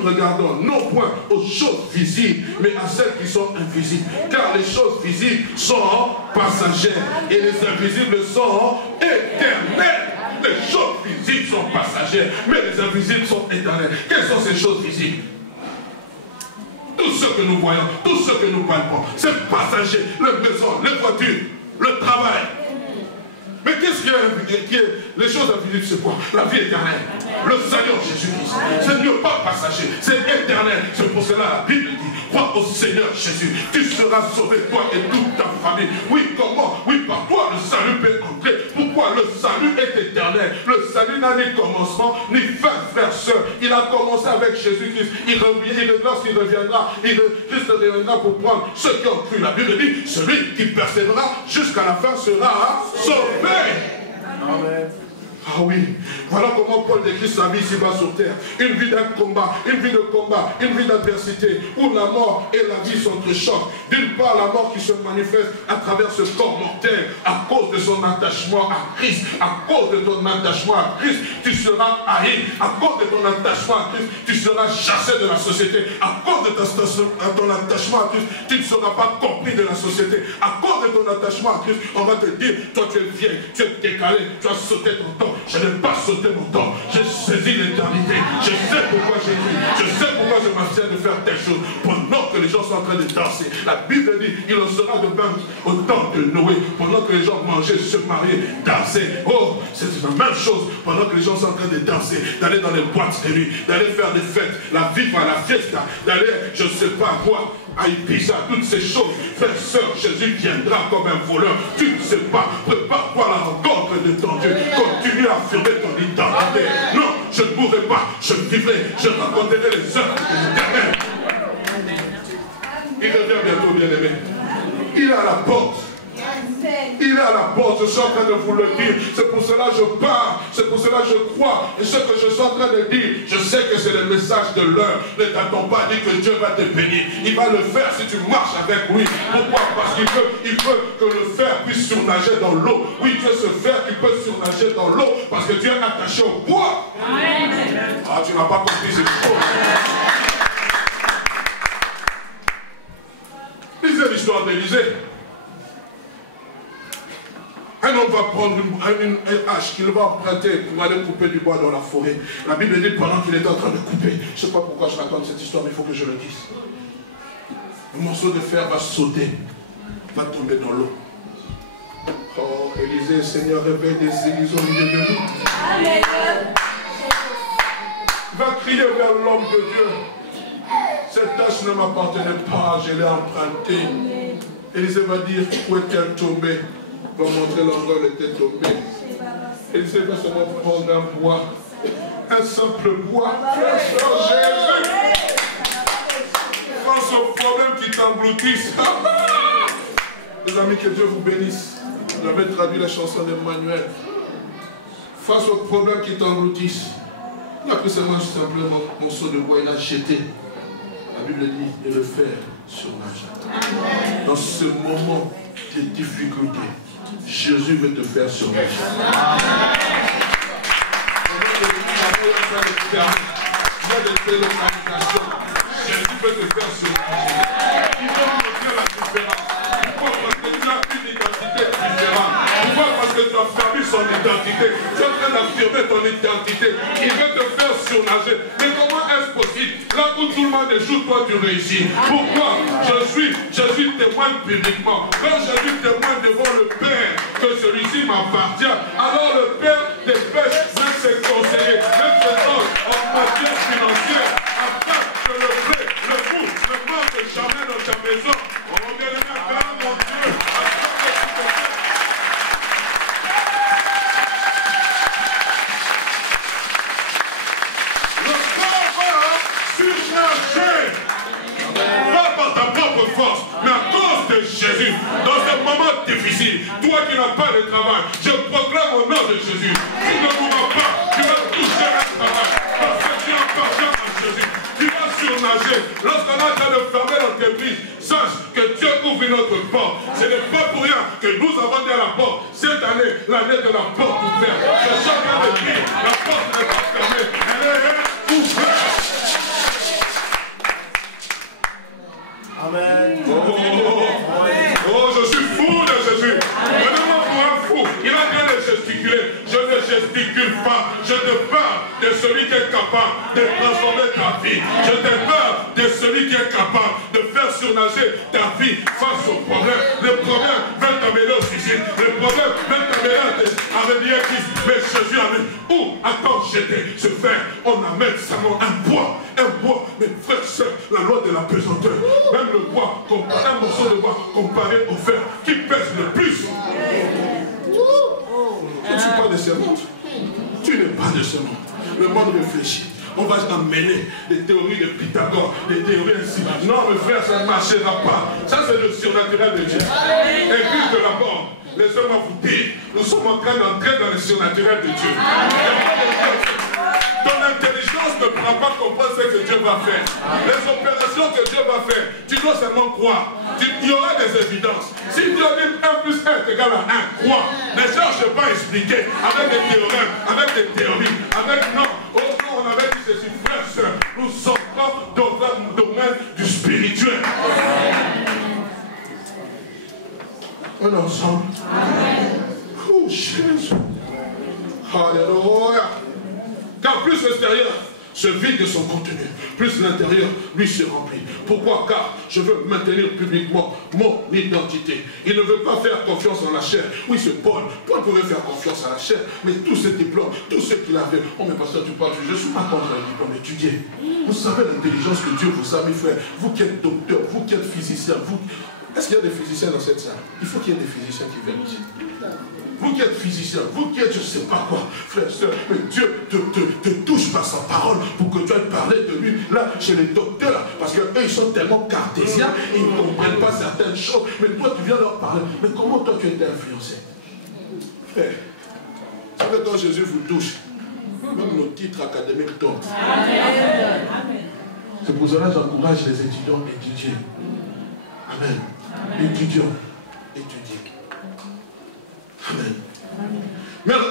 regardons non point aux choses visibles, mais à celles qui sont invisibles. Car les choses visibles sont passagères et les invisibles sont éternelles. Les choses visibles sont passagères, mais les invisibles sont éternelles. Quelles sont ces choses visibles? Tout ce que nous voyons, tout ce que nous palpons, c'est passager. Les maisons, les voitures, le travail. Mais qu'est-ce qui est les choses invisibles, c'est quoi? La vie éternelle. Le salut en Jésus-Christ. Ce n'est pas passager, c'est éternel. C'est pour cela la Bible dit, crois au Seigneur Jésus. Tu seras sauvé, toi et toute ta famille. Oui, comment? Oui, par toi le salut peut entrer. Pourquoi? Le salut est éternel. Le salut n'a ni commencement, ni fin, frères, sœurs. Il a commencé avec Jésus-Christ. Lorsqu'il reviendra, Christ reviendra pour prendre ceux qui ont cru. La Bible dit, celui qui persévérera jusqu'à la fin sera sauvé. Amen. Ah oui, voilà comment Paul décrit sa vie ici-bas sur terre. Une vie d'un combat, une vie de combat, une vie d'adversité, où la mort et la vie s'entrechoquent. D'une part, la mort qui se manifeste à travers ce corps mortel, à cause de son attachement à Christ. À cause de ton attachement à Christ, tu seras haï. À cause de ton attachement à Christ, tu seras chassé de la société. À cause de ton attachement à Christ, tu ne seras pas compris de la société. À cause de ton attachement à Christ, on va te dire, toi tu es vieille, tu es décalé, tu as sauté ton temps. Je n'ai pas sauté mon temps. J'ai saisi l'éternité. Je sais pourquoi j'ai pris. Je sais pourquoi je m'abstiens de faire telle chose. Pendant que les gens sont en train de danser. La Bible dit, il en sera de même au temps de Noé. Pendant que les gens mangeaient, se mariaient, dansaient. Oh, c'est la même chose. Pendant que les gens sont en train de danser, d'aller dans les boîtes de nuit, d'aller faire des fêtes, la vie par la fiesta, d'aller, je ne sais pas quoi, à Ibiza, toutes ces choses. Frère, sœur, Jésus viendra comme un voleur. Tu ne sais pas. Prépare-toi à la rencontre de ton Dieu. Quand affirmer ton identité. Non, je ne mourrai pas, je vivrai, je raconterai les œuvres de l'Éternel. Il revient bientôt, bien-aimé. Il est à la porte. Il est à la porte, je suis en train de vous le dire. C'est pour cela que je parle, c'est pour cela que je crois. Et ce que je suis en train de dire, je sais que c'est le message de l'heure. Ne t'attends pas à dire que Dieu va te bénir. Il va le faire si tu marches avec lui. Pourquoi? Parce qu'il veut que le fer puisse surnager dans l'eau. Oui, Dieu ce fer qui peut surnager dans l'eau parce que tu es attaché au bois. Ah, tu n'as pas compris cette chose. Lisez l'histoire d'Élisée. Un homme va prendre une hache qu'il va emprunter pour aller couper du bois dans la forêt. La Bible dit pendant qu'il était en train de couper. Je ne sais pas pourquoi je raconte cette histoire, mais il faut que je le dise. Le morceau de fer va sauter, va tomber dans l'eau. Oh, Élisée, Seigneur, réveille des églises au milieu de nous. Amen. Va crier vers l'homme de Dieu. Cette hache ne m'appartenait pas, je l'ai empruntée. Élisée va dire, où est-elle tombée? Va montrer l'endroit où elle était tombée. Élisée va seulement prendre un bois, un simple bois. Oh Jésus! Face aux problèmes qui t'engloutissent. Les amis, que Dieu vous bénisse. J'avais traduit la chanson d'Emmanuel. Face aux problèmes qui t'engloutissent, il a pris seulement simplement un morceau de bois, il a jeté. La Bible dit, et le fer surnage. Dans ce moment de difficulté, Jésus veut te faire surnager. Jésus veut te faire surnager. Il veut montrer la différence. Pourquoi? Parce que tu as une identité différente. Pourquoi? Parce que tu as fermé son identité. Tu es en train d'affirmer ton identité. Il veut te faire surnager. Mais comment est-ce possible? Là où tout le monde échoue, toi tu réussis. Pourquoi? Je suis témoin publiquement. Quand je suis témoin devant le Père que celui-ci m'appartient, alors le Père dépêche même ses conseillers, même ses hommes en matière financière, afin que le blé, le fou, ne manque jamais dans ta maison. Oh bien-aimé, acclame mon Dieu, acclame le Dieu. Le corps va surnager. Pas par ta propre force, mais à cause de Jésus. Dans ce moment difficile, toi qui n'as pas de travail, je proclame au nom de Jésus. Tu ne pourras pas, tu vas toucher un travail. Parce que tu appartiens à Jésus. Tu vas surnager. Lorsqu'on a train de fermer l'entreprise, sache que Dieu ouvre notre porte. Ce n'est pas pour rien que nous avons dit à la porte. Cette année, l'année de la porte ouverte. Que chacun de nous, la porte n'est pas fermée. Elle est ouverte. Amen. Oh, je suis fou de Jésus. Prenez-moi pour un fou. Il a bien de gesticuler. Je ne gesticule pas. Je te parle de celui qui est capable de transformer ta vie. Je te parle de celui qui est capable de faire surnager ta vie face aux problèmes. Les problèmes veulent t'amener au suicide. Les problèmes veulent t'amener à venir à Christ. Mais Jésus a dit, où attends jeter ce fer? On amène seulement un bois. Un bois. Mais frère, sœur, la loi de la pesanteur. Même le bois, un morceau de bois comparé au fer qui pèse le plus. Je ne suis pas de ce monde. Tu n'es pas de ce monde. Le monde réfléchit. On va amener des théories de Pythagore, des théories ainsi. Non, mes frères, ça ne marchera pas. Ça, c'est le surnaturel de Dieu. Église de la mort. Laissez-moi vous dire, nous sommes en train d'entrer dans le surnaturel de Dieu. Ton intelligence ne pourra pas comprendre ce que Dieu va faire. Les opérations que Dieu va faire, tu dois seulement croire. Il y aura des évidences. Si Dieu dit 1 plus 1 est égal à 1, crois. Ne cherche pas à expliquer avec des théorèmes, avec des théories, avec non. Oh non, on avait dit ceci, frère, sœur. Nous sommes dans le domaine du spirituel. On est ensemble. Oh Jésus. Alléluia. Car plus l'extérieur se vide de son contenu, plus l'intérieur lui se remplit. Pourquoi? Car je veux maintenir publiquement mon identité. Il ne veut pas faire confiance en la chair. Oui, c'est Paul. Paul pouvait faire confiance à la chair, mais tous ces diplômes, tout ce qu'il avait. Oh, mais pasteur, tu parles, je ne suis pas contre les diplômes, étudiez. Vous savez l'intelligence que Dieu vous a mis, frère. Vous qui êtes docteur, vous qui êtes physicien, vous. Est-ce qu'il y a des physiciens dans cette salle? Il faut qu'il y ait des physiciens qui viennent ici. Vous qui êtes physicien, vous qui êtes je ne sais pas quoi, frère, soeur, mais Dieu te touche par sa parole pour que tu ailles parler de lui, là, chez les docteurs, parce qu'eux, ils sont tellement cartésiens, ils ne comprennent pas certaines choses, mais toi, tu viens leur parler. Mais comment toi, tu as été influencé? Frère, vous savez, quand Jésus vous touche, même nos titres académiques tombent. C'est pour cela que j'encourage les étudiants à étudier. Amen. Étudiants, étudiez. Amen.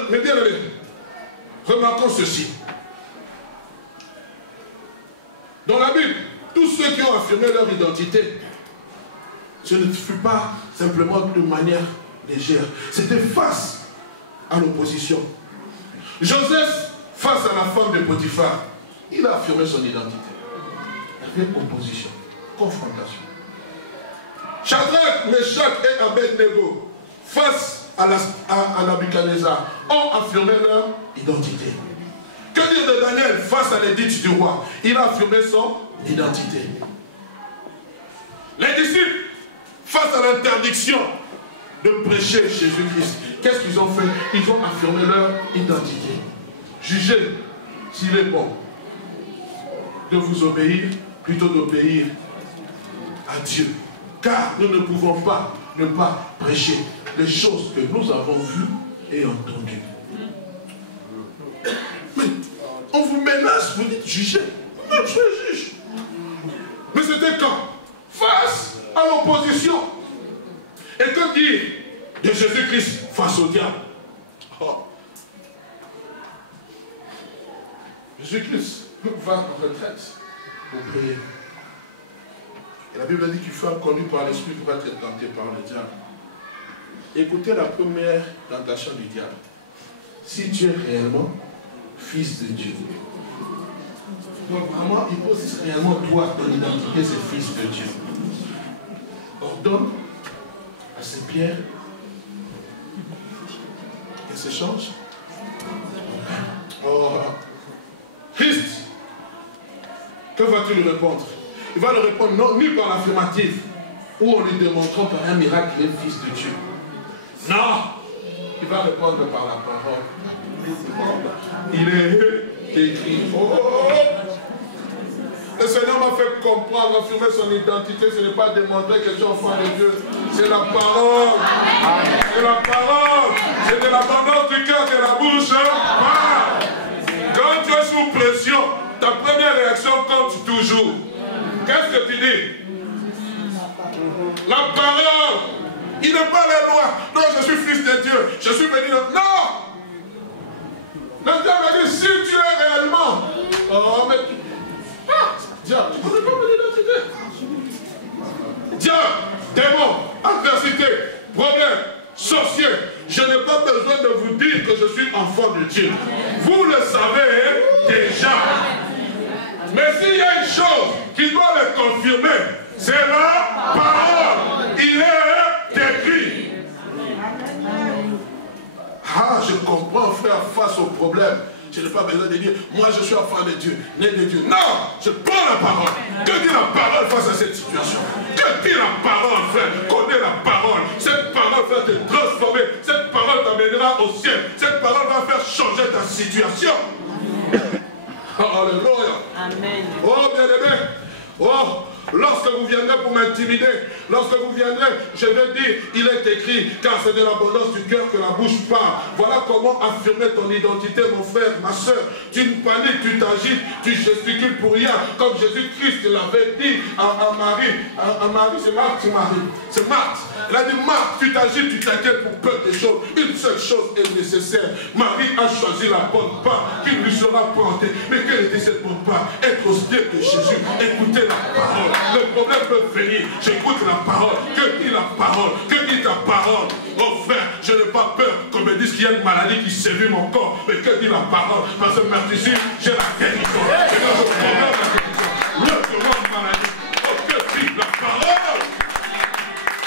Mais bien aimé, remarquons ceci. Dans la Bible, tous ceux qui ont affirmé leur identité, ce ne fut pas simplement de manière légère. C'était face à l'opposition. Joseph, face à la femme de Potiphar, il a affirmé son identité. Il y avait opposition, confrontation. Shadrach, Meshach et Abednego, face à Nabuchodonosor, ont affirmé leur identité. Que dire de Daniel face à l'édicte du roi? Il a affirmé son identité. Les disciples, face à l'interdiction de prêcher Jésus-Christ, qu'est-ce qu'ils ont fait? Ils ont affirmé leur identité. Jugez s'il est bon de vous obéir, plutôt d'obéir à Dieu. Car nous ne pouvons pas ne pas prêcher les choses que nous avons vues et entendues. Mais on vous menace, vous dites juger. Non, je suis juge. Mais c'était quand? Face à l'opposition. Et que dire de Jésus-Christ face au diable? Oh. Jésus-Christ va en retraite pour prier. Et la Bible dit qu'il fut conduit par l'esprit pour être tenté par le diable. Écoutez la première tentation du diable. Si tu es réellement fils de Dieu. Donc vraiment, il pose réellement toi, ton identité, c'est fils de Dieu. Ordonne à ces pierres qu'elles se changent. Oh, Christ, que vas-tu lui répondre? Il va lui répondre non, ni par l'affirmative, ou en lui démontrant par un miracle qu'il est fils de Dieu. Non, il va répondre par la parole. Il est écrit. Oh, le Seigneur m'a fait comprendre, affirmer son identité, ce n'est pas démontrer que tu es enfant de Dieu. C'est la parole. C'est la parole. C'est de l'abondance du cœur de la bouche. Quand tu es sous pression, ta première réaction compte toujours. Qu'est-ce que tu dis? La parole. Il n'est pas la loi. Non, je suis fils de Dieu. Je suis venu. Non! Le diable a dit, si tu es réellement. Oh, mais tu. Ah! Diable, tu ne connais pas mon identité. Diable, démon, adversité, problème, sorcier. Je n'ai pas besoin de vous dire que je suis enfant de Dieu. Vous le savez déjà. Mais s'il y a une chose qui doit le confirmer, c'est la parole. Il est écrit. Ah, je comprends, frère, face au problème. Je n'ai pas besoin de dire, moi je suis enfant de Dieu, né de Dieu. Non, je prends la parole. Que dit la parole face à cette situation? Que dit la parole, frère? Connais la parole. Cette parole va te transformer. Cette parole t'amènera au ciel. Cette parole va faire changer ta situation. Alléluia. Amen. Oh, bien-aimé. Oh, lorsque vous viendrez pour m'intimider, lorsque vous viendrez, je vais dire, il est écrit, car c'est de l'abondance du cœur que la bouche parle. Voilà comment affirmer ton identité, mon frère, ma soeur. Tu ne paniques, tu t'agites, tu gesticules pour rien, comme Jésus-Christ l'avait dit à Marie. À Marie, c'est Marthe, c'est Marthe. Elle a dit, Marthe, tu t'agites, tu t'inquiètes pour peu de choses. Une seule chose est nécessaire. Marie a choisi la bonne part qui lui sera portée. Mais quelle était cette bonne part? Être aux pieds de Jésus, écouter la parole. Le problème peut venir. J'écoute la parole. Que dit la parole? Que dit ta parole? Oh frère, je n'ai pas peur qu'on me dise qu'il y a une maladie qui sévit mon corps. Mais que dit la parole? Parce que maintenant ici, j'ai la guérison. Et dans ce problème, la guérison. Le problème maladie. Oh, que dit la parole?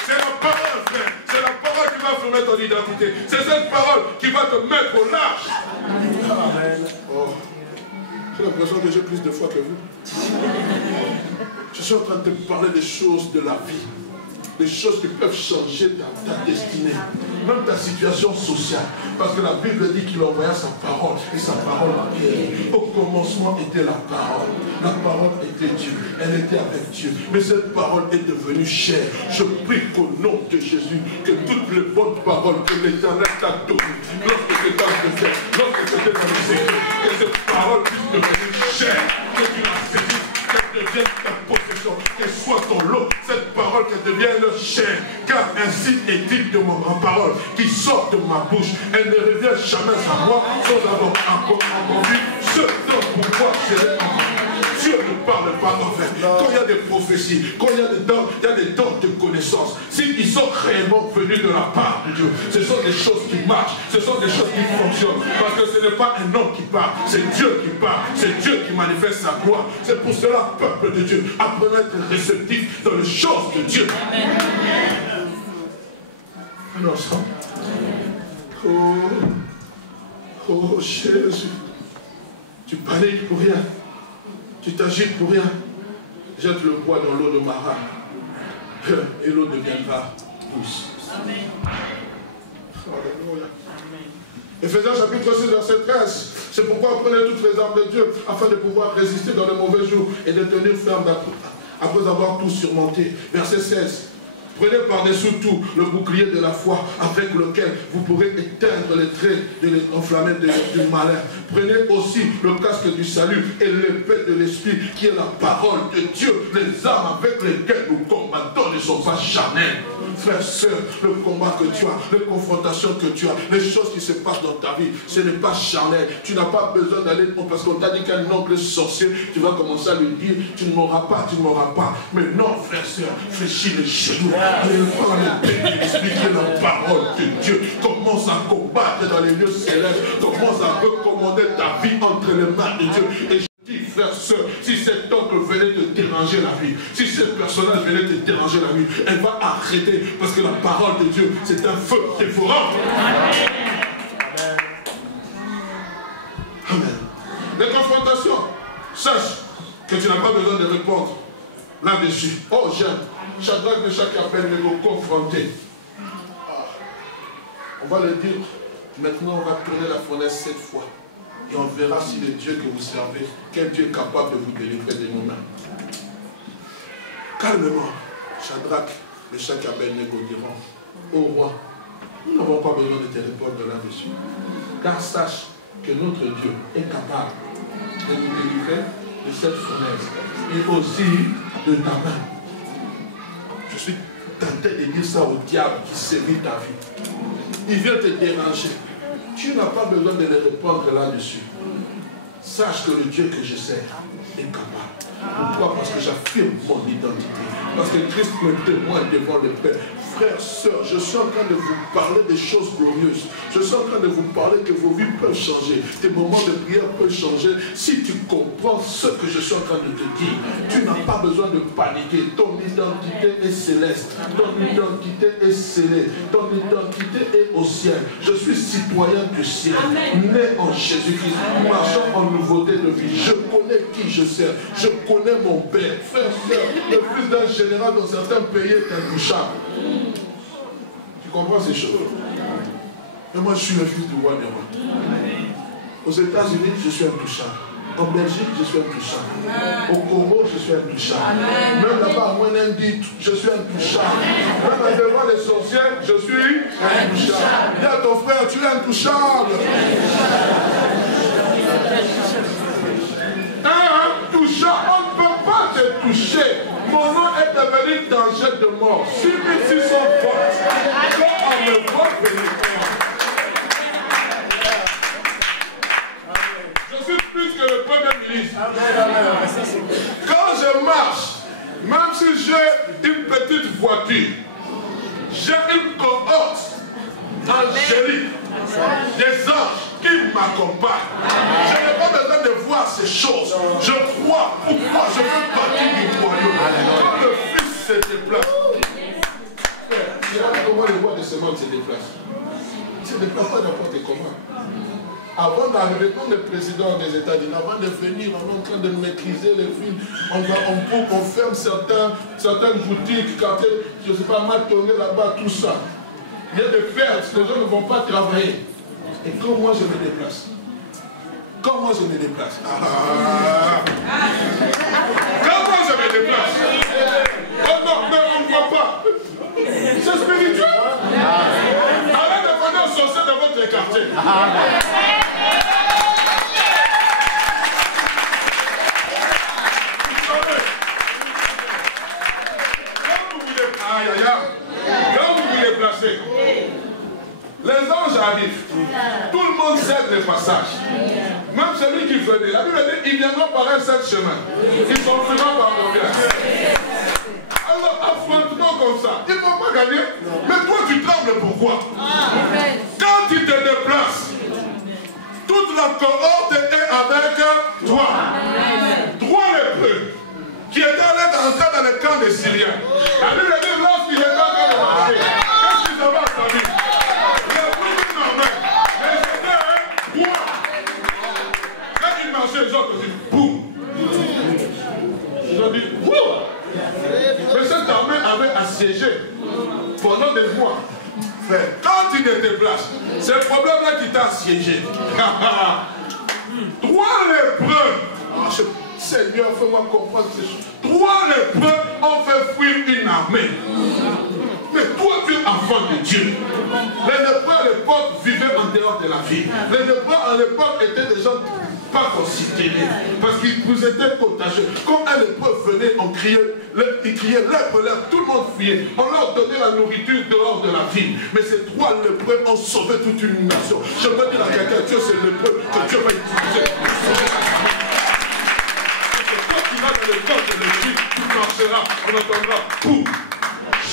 C'est la parole, frère. C'est la parole qui va affirmer ton identité. C'est cette parole qui va te mettre au large. Amen. Oh. J'ai l'impression que j'ai plus de foi que vous. Je suis en train de te parler des choses de la vie. des choses qui peuvent changer ta destinée, même ta situation sociale. Parce que la Bible dit qu'il envoya sa parole, et sa parole au commencement était la parole. La parole était Dieu, elle était avec Dieu. Mais cette parole est devenue chair. Je prie qu'au nom de Jésus, que toutes les bonnes paroles que l'Éternel t'a données, lorsque tu es dans le désert, lorsque tu es dans le séjour, que cette parole puisse devenir chair, que tu la saisis, qu'elle devienne ta possession, qu'elle soit ton lot, cette parole qu'elle devienne chair. Car ainsi est-il de ma parole qui sort de ma bouche, elle ne revient jamais à moi sans avoir accompli ce dont pour moi c'est Dieu ne parle pas en fait. Quand il y a des prophéties, quand il y a des dons de connaissance, s'ils sont réellement venus de la part de Dieu, ce sont des choses qui marchent, ce sont des choses qui fonctionnent. Parce que ce n'est pas un homme qui parle, c'est Dieu qui parle, c'est Dieu qui manifeste sa gloire. C'est pour cela, peuple de Dieu, apprenez à être réceptif dans les choses de Dieu. Un instant. Oh Jésus, tu paniques pour rien. Tu t'agites pour rien. Jette le poids dans l'eau de Mara. Et l'eau deviendra douce. Amen. Alléluia. Éphésiens chapitre 6, verset 13. C'est pourquoi prenez toutes les armes de Dieu afin de pouvoir résister dans le mauvais jour et de tenir ferme après avoir tout surmonté. Verset 16. Prenez par-dessous tout le bouclier de la foi avec lequel vous pourrez éteindre les traits enflammés du malin. Prenez aussi le casque du salut et l'épée de l'esprit qui est la parole de Dieu. Les armes avec lesquelles nous combattons ne sont pas charnelles. Frères, sœurs, le combat que tu as, les confrontations que tu as, les choses qui se passent dans ta vie, ce n'est pas charnel. Tu n'as pas besoin d'aller, parce qu'on t'a dit qu'un oncle sorcier, tu vas commencer à lui dire, tu ne m'auras pas, tu ne m'auras pas. Mais non, frères, sœurs, fléchis les genoux. Par l'épée de l'esprit qui est la parole de Dieu. Commence à combattre dans les lieux célestes. Commence à recommander ta vie entre les mains de Dieu. Et je dis, frères, sœurs, si cet oncle venait te déranger la vie, si ce personnage venait te déranger la vie, elle va arrêter. Parce que la parole de Dieu, c'est un feu dévorant. Amen. Amen. Les confrontations, sache que tu n'as pas besoin de répondre là-dessus. Oh, j'aime. Shadrach, Meshach et Abednego confrontés. On va le dire. Maintenant, on va tourner la fournaise 7 fois. Et on verra si le Dieu que vous servez, quel Dieu est capable de vous délivrer de nos mains. Calmement, Shadrach, Meshach et Abednego diront, ô roi, nous n'avons pas besoin de te répondre là-dessus. Car sache que notre Dieu est capable de nous délivrer de cette fournaise. Et aussi de ta main. Je suis tenté de dire ça au diable qui sévit ta vie. Il vient te déranger. Tu n'as pas besoin de le répondre là-dessus. Sache que le Dieu que je sers est capable. Pourquoi? Parce que j'affirme mon identité. Parce que Christ me témoigne devant le Père. Frères, sœurs, je suis en train de vous parler des choses glorieuses. Je suis en train de vous parler que vos vies peuvent changer. Tes moments de prière peuvent changer. Si tu comprends ce que je suis en train de te dire, tu n'as pas besoin de paniquer. Ton identité est céleste. Ton identité est scellée. Ton identité est au ciel. Je suis citoyen du ciel. Né en Jésus-Christ. Marchant en nouveauté de vie. Je connais qui je sers. Je connais mon Père. Frères, sœurs, le fils d'un général dans certains pays est intouchable. Tu comprends ces choses? Mais moi, je suis le fils du roi des rois. Aux États-Unis, je suis intouchable. En Belgique, je suis intouchable. Au Congo, je suis intouchable. Même là-bas, à Moyenindi, je suis intouchable. Même devant les sorcières, je suis intouchable. Dis à ton frère, tu es intouchable. Intouchable, on ne peut pas te toucher. Mon nom est devenu danger de mort. 6600 votes. Quand on me voit venir. Je suis plus que le Premier ministre. Quand je marche, même si j'ai une petite voiture, j'ai une cohorte angélique, des anges qui m'accompagnent. Je n'ai pas besoin de voir ces choses. Je crois pourquoi je fais partie du royaume. Quand le Fils se déplace, regarde comment les voies de ce monde se déplacent. Il ne se déplace pas n'importe comment. Avant d'arriver comme le président des États-Unis, avant de venir, on est en train de maîtriser les villes. On ferme certaines boutiques, quartiers, je ne sais pas, mal tourné là-bas, tout ça. Il y a des pertes, les gens ne vont pas travailler. Et quand moi je me déplace, quand moi je me déplace, quand moi je me déplace, oh non, mais on ne voit pas. C'est spirituel. Arrête de prendre un sorcier dans votre quartier. Quand vous vous déplacez, les anges arrivent. Tout le monde cède les passages. Même celui qui venait. La Bible dit, il viendra par un seul chemin. Il s'enfuira par le bien. Alors, affrontement comme ça, il ne faut pas gagner. Mais toi, tu trembles pourquoi? Quand tu te déplaces, toute la cohorte est avec toi. Trois lépreux qui étaient allés entrer dans le camp des Syriens. La Bible dit, lorsqu'il était en train de marcher, qu'est-ce qu'ils avaient entendu? Les plus normaux. Mais c'était un roi. Quand ils marchaient, ils ont entendu boum. Ils ont dit boum. Mais cette armée avait assiégé pendant des mois. Frère, quand tu te déplaces, c'est le problème-là qui t'a assiégé. Trois lépreux. Seigneur, fais-moi comprendre ces choses. Trois lépreux ont fait fuir une armée. Mais toi, tu es enfant de Dieu. Les lépreux à l'époque vivaient en dehors de la ville. Les lépreux à l'époque étaient des gens pas considérés. Parce qu'ils vous étaient contagieux. Quand un lépreux venait, ils criaient lèpre, lèpre. Tout le monde fuyait. On leur donnait la nourriture dehors de la ville. Mais ces trois lépreux ont sauvé toute une nation. Je veux dire à quelqu'un, Dieu c'est le lépreux que Dieu va utiliser pour sauver la nation. Dans le corps de l'Église, tu marcheras, on entendra pour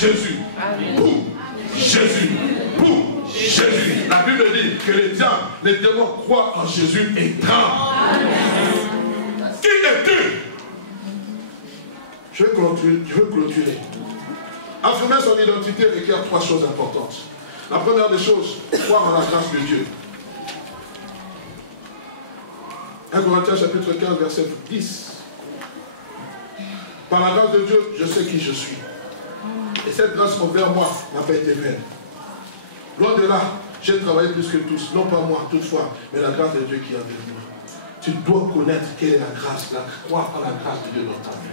Jésus, pour Jésus, pour Jésus. La Bible dit que les diables, les démons croient en Jésus et tremblent. Qui es-tu? Je veux clôturer. Affirmer son identité requiert trois choses importantes. La première des choses, croire en la grâce de Dieu. 1 Corinthiens chapitre 15, verset 10. Par la grâce de Dieu, je sais qui je suis. Et cette grâce envers moi n'a pas été vaine. Loin de là, j'ai travaillé plus que tous. Non pas moi, toutefois, mais la grâce de Dieu qui est avec moi. Tu dois connaître quelle est la grâce, croire en la grâce de Dieu dans ta vie.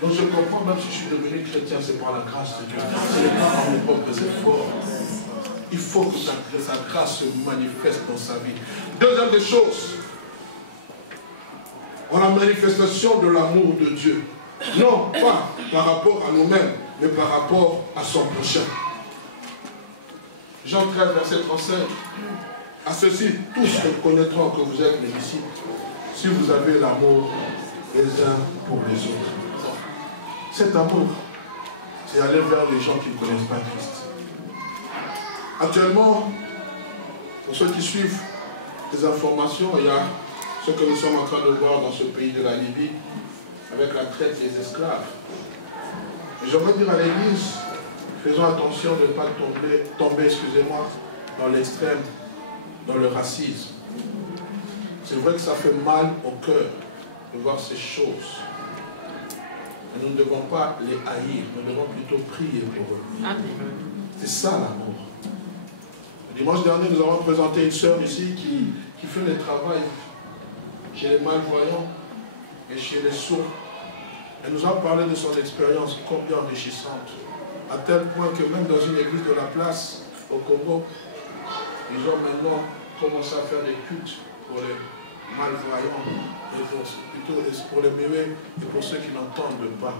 Donc je comprends, même si je suis devenu chrétien, c'est par la grâce de Dieu. Ce n'est pas par mes propres efforts. Il faut que sa grâce se manifeste dans sa vie. Deuxième des choses, en la manifestation de l'amour de Dieu. Non, pas par rapport à nous-mêmes, mais par rapport à son prochain. Jean 13, verset 35. À ceci, tous reconnaîtront que vous êtes mes disciples, si vous avez l'amour les uns pour les autres. Cet amour, c'est aller vers les gens qui ne connaissent pas Christ. Actuellement, pour ceux qui suivent les informations, il y a ce que nous sommes en train de voir dans ce pays de la Libye, avec la traite des esclaves. J'aimerais dire à l'Église, faisons attention de ne pas tomber, excusez-moi, dans l'extrême, dans le racisme. C'est vrai que ça fait mal au cœur de voir ces choses. Mais nous ne devons pas les haïr, nous devons plutôt prier pour eux. C'est ça l'amour. Le dimanche dernier, nous avons présenté une sœur ici qui fait le travail chez les malvoyants et chez les sourds. Elle nous a parlé de son expérience combien enrichissante, à tel point que même dans une église de la place au Congo, ils ont maintenant commencé à faire des cultes pour les malvoyants, et plutôt pour les muets et pour ceux qui n'entendent pas.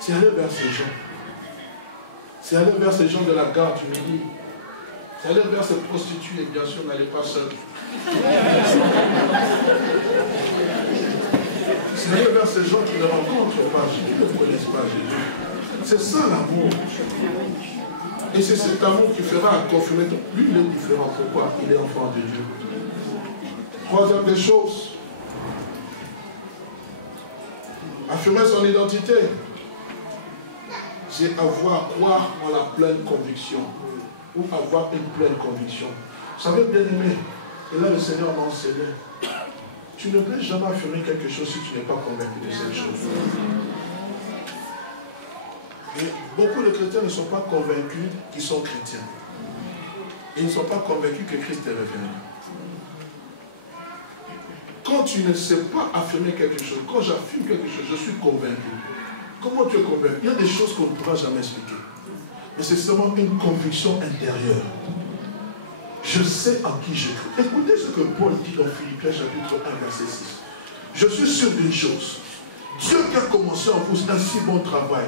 C'est aller vers ces gens. C'est aller vers ces gens de la gare du Midi. C'est aller vers ces prostituées, bien sûr, n'allez pas seul. C'est aller vers ces gens qui ne rencontrent pas Jésus, qui ne connaissent pas Jésus. C'est ça l'amour. Et c'est cet amour qui fera confirmer. Lui, il est différent. Pourquoi? Il est enfant de Dieu. Troisième des choses, affirmer son identité, c'est croire en la pleine conviction, ou avoir une pleine conviction. Vous savez, bien aimé, Et là, le Seigneur m'a enseigné. Tu ne peux jamais affirmer quelque chose si tu n'es pas convaincu de cette chose. Et beaucoup de chrétiens ne sont pas convaincus qu'ils sont chrétiens. Ils ne sont pas convaincus que Christ est revenu. Quand tu ne sais pas affirmer quelque chose, quand j'affirme quelque chose, je suis convaincu. Comment tu es convaincu? Il y a des choses qu'on ne pourra jamais expliquer. Mais c'est seulement une conviction intérieure. Je sais en qui je crie. Écoutez ce que Paul dit dans Philippiens chapitre 1, verset 6. Je suis sûr d'une chose. Dieu qui a commencé en vous un si bon travail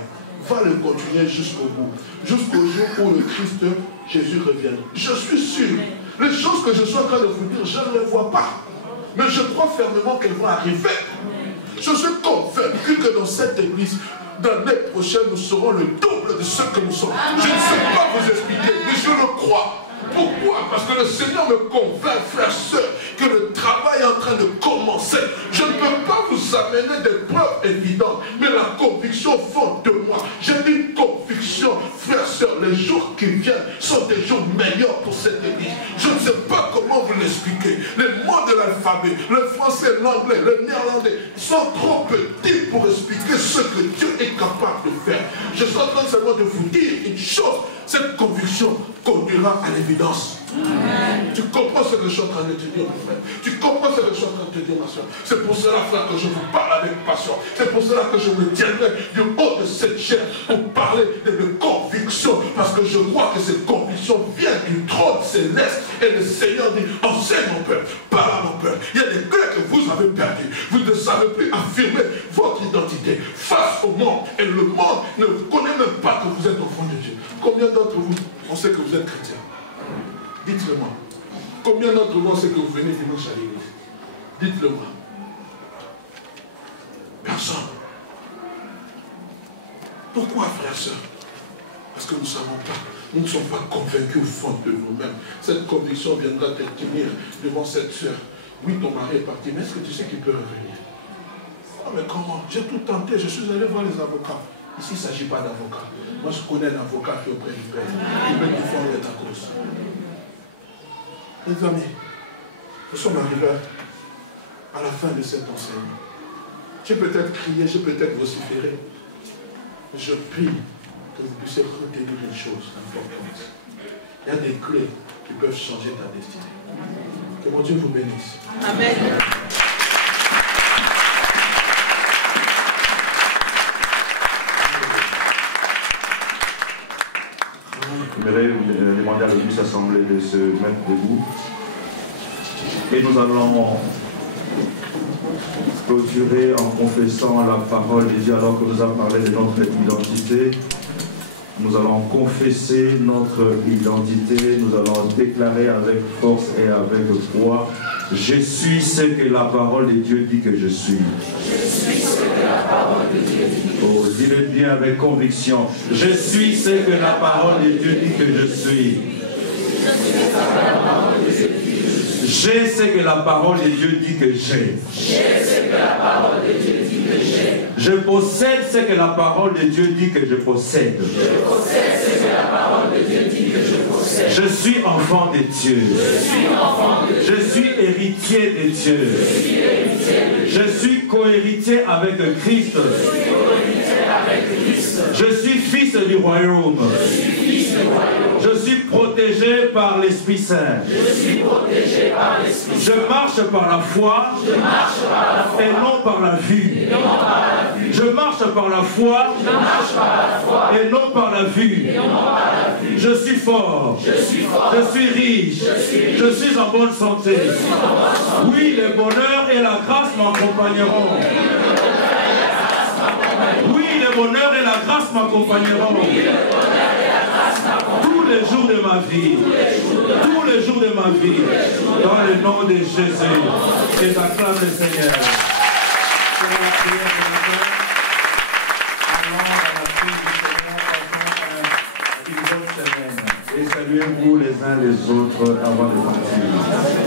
va le continuer jusqu'au bout. Jusqu'au jour où le Christ Jésus revienne. Je suis sûr. Les choses que je suis en train de vous dire, je ne les vois pas. Mais je crois fermement qu'elles vont arriver. Je suis convaincu que dans cette église, l'année prochaine, nous serons le double de ce que nous sommes. Je ne sais pas vous expliquer, mais je le crois. Pourquoi? Parce que le Seigneur me convainc, frères, sœurs, que le travail est en train de commencer. Je ne peux pas vous amener des preuves évidentes, mais la conviction au fond de moi. J'ai une conviction, frères, sœurs, les jours qui viennent sont des jours meilleurs pour cette église. Je ne sais pas comment vous l'expliquer. Les mots de l'alphabet, le français, l'anglais, le néerlandais, sont trop petits pour expliquer ce que Dieu est capable de faire. Je suis en train seulement de vous dire une chose. Cette conviction conduira à l'évidence. Tu comprends ce que je suis en train de te dire, mon frère? Tu comprends ce que je suis en train de te dire, ma soeur? C'est pour cela, frère, que je vous parle avec passion. C'est pour cela que je me tiendrai du haut de cette chair pour parler de mes convictions. Parce que je crois que ces convictions viennent du trône céleste. Et le Seigneur dit, enseigne mon peuple, parle à mon peuple. Il y a des clés que vous avez perdues. Vous ne savez plus affirmer votre identité face au monde. Et le monde ne connaît même pas que vous êtes enfant de Dieu. Combien d'entre vous, on sait que vous êtes chrétien? Dites-le moi. Combien d'entre vous, on sait que vous venez dimanche à l'église? Dites-le moi. Personne. Pourquoi, frères et sœurs? Parce que nous ne savons pas. Nous ne sommes pas convaincus au fond de nous-mêmes. Cette conviction viendra te tenir devant cette sœur. Oui, ton mari est parti, mais est-ce que tu sais qu'il peut revenir? Ah, mais comment? J'ai tout tenté, je suis allé voir les avocats. Ici, il ne s'agit pas d'avocat. Moi, je connais un avocat qui est auprès du Père. Il peut défendre ta cause. Les amis, nous sommes arrivés à la fin de cet enseignement. J'ai peut-être crié, j'ai peut-être vociféré. Mais je prie que vous puissiez retenir une chose importante. Il y a des clés qui peuvent changer ta destinée. Que mon Dieu vous bénisse. Amen. J'aimerais demander à l'Église assemblée de se mettre debout. Et nous allons clôturer en confessant la parole de Dieu alors que nous avons parlé de notre identité. Nous allons confesser notre identité, nous allons déclarer avec force et avec foi. Je suis ce que la parole de Dieu dit que je suis. Je suis ce que la parole de Dieu dit. Oh, dis-le bien avec conviction. Je suis ce que la parole de Dieu dit que je suis. J'ai ce que la parole de Dieu dit que j'ai. J'ai ce que la parole de Dieu dit que j'ai. Je possède ce que la parole de Dieu dit que je possède. Je possède ce que la parole de Dieu dit que je possède. Je suis enfant de Dieu. Je suis enfant de Dieu. Je suis héritier de Dieu. Je suis héritier de Dieu. Je suis co-héritier avec Christ. Je suis co-héritier avec Christ. Je suis fils du royaume. Je suis fils du royaume. Je suis protégé par l'Esprit Saint. Je suis protégé par l'Esprit Saint. Je marche par la foi. Je marche par la foi. Et non par la vue. Et non par la vue. Je marche par la foi. Je marche par la foi. Et non par la vue. Et non par la vue. Je suis fort. Je suis fort. Je suis riche. Je suis en bonne santé. Oui, le bonheur et la grâce m'accompagneront. Oui, le bonheur et la grâce m'accompagneront. Tous les jours de ma vie. Tous les jours de ma vie. Dans le nom de Jésus. Et j'acclame le Seigneur. C'est la prière de la paix. Allons à la suite du Seigneur. Passons une bonne semaine. Et saluez-vous les uns les autres avant de partir.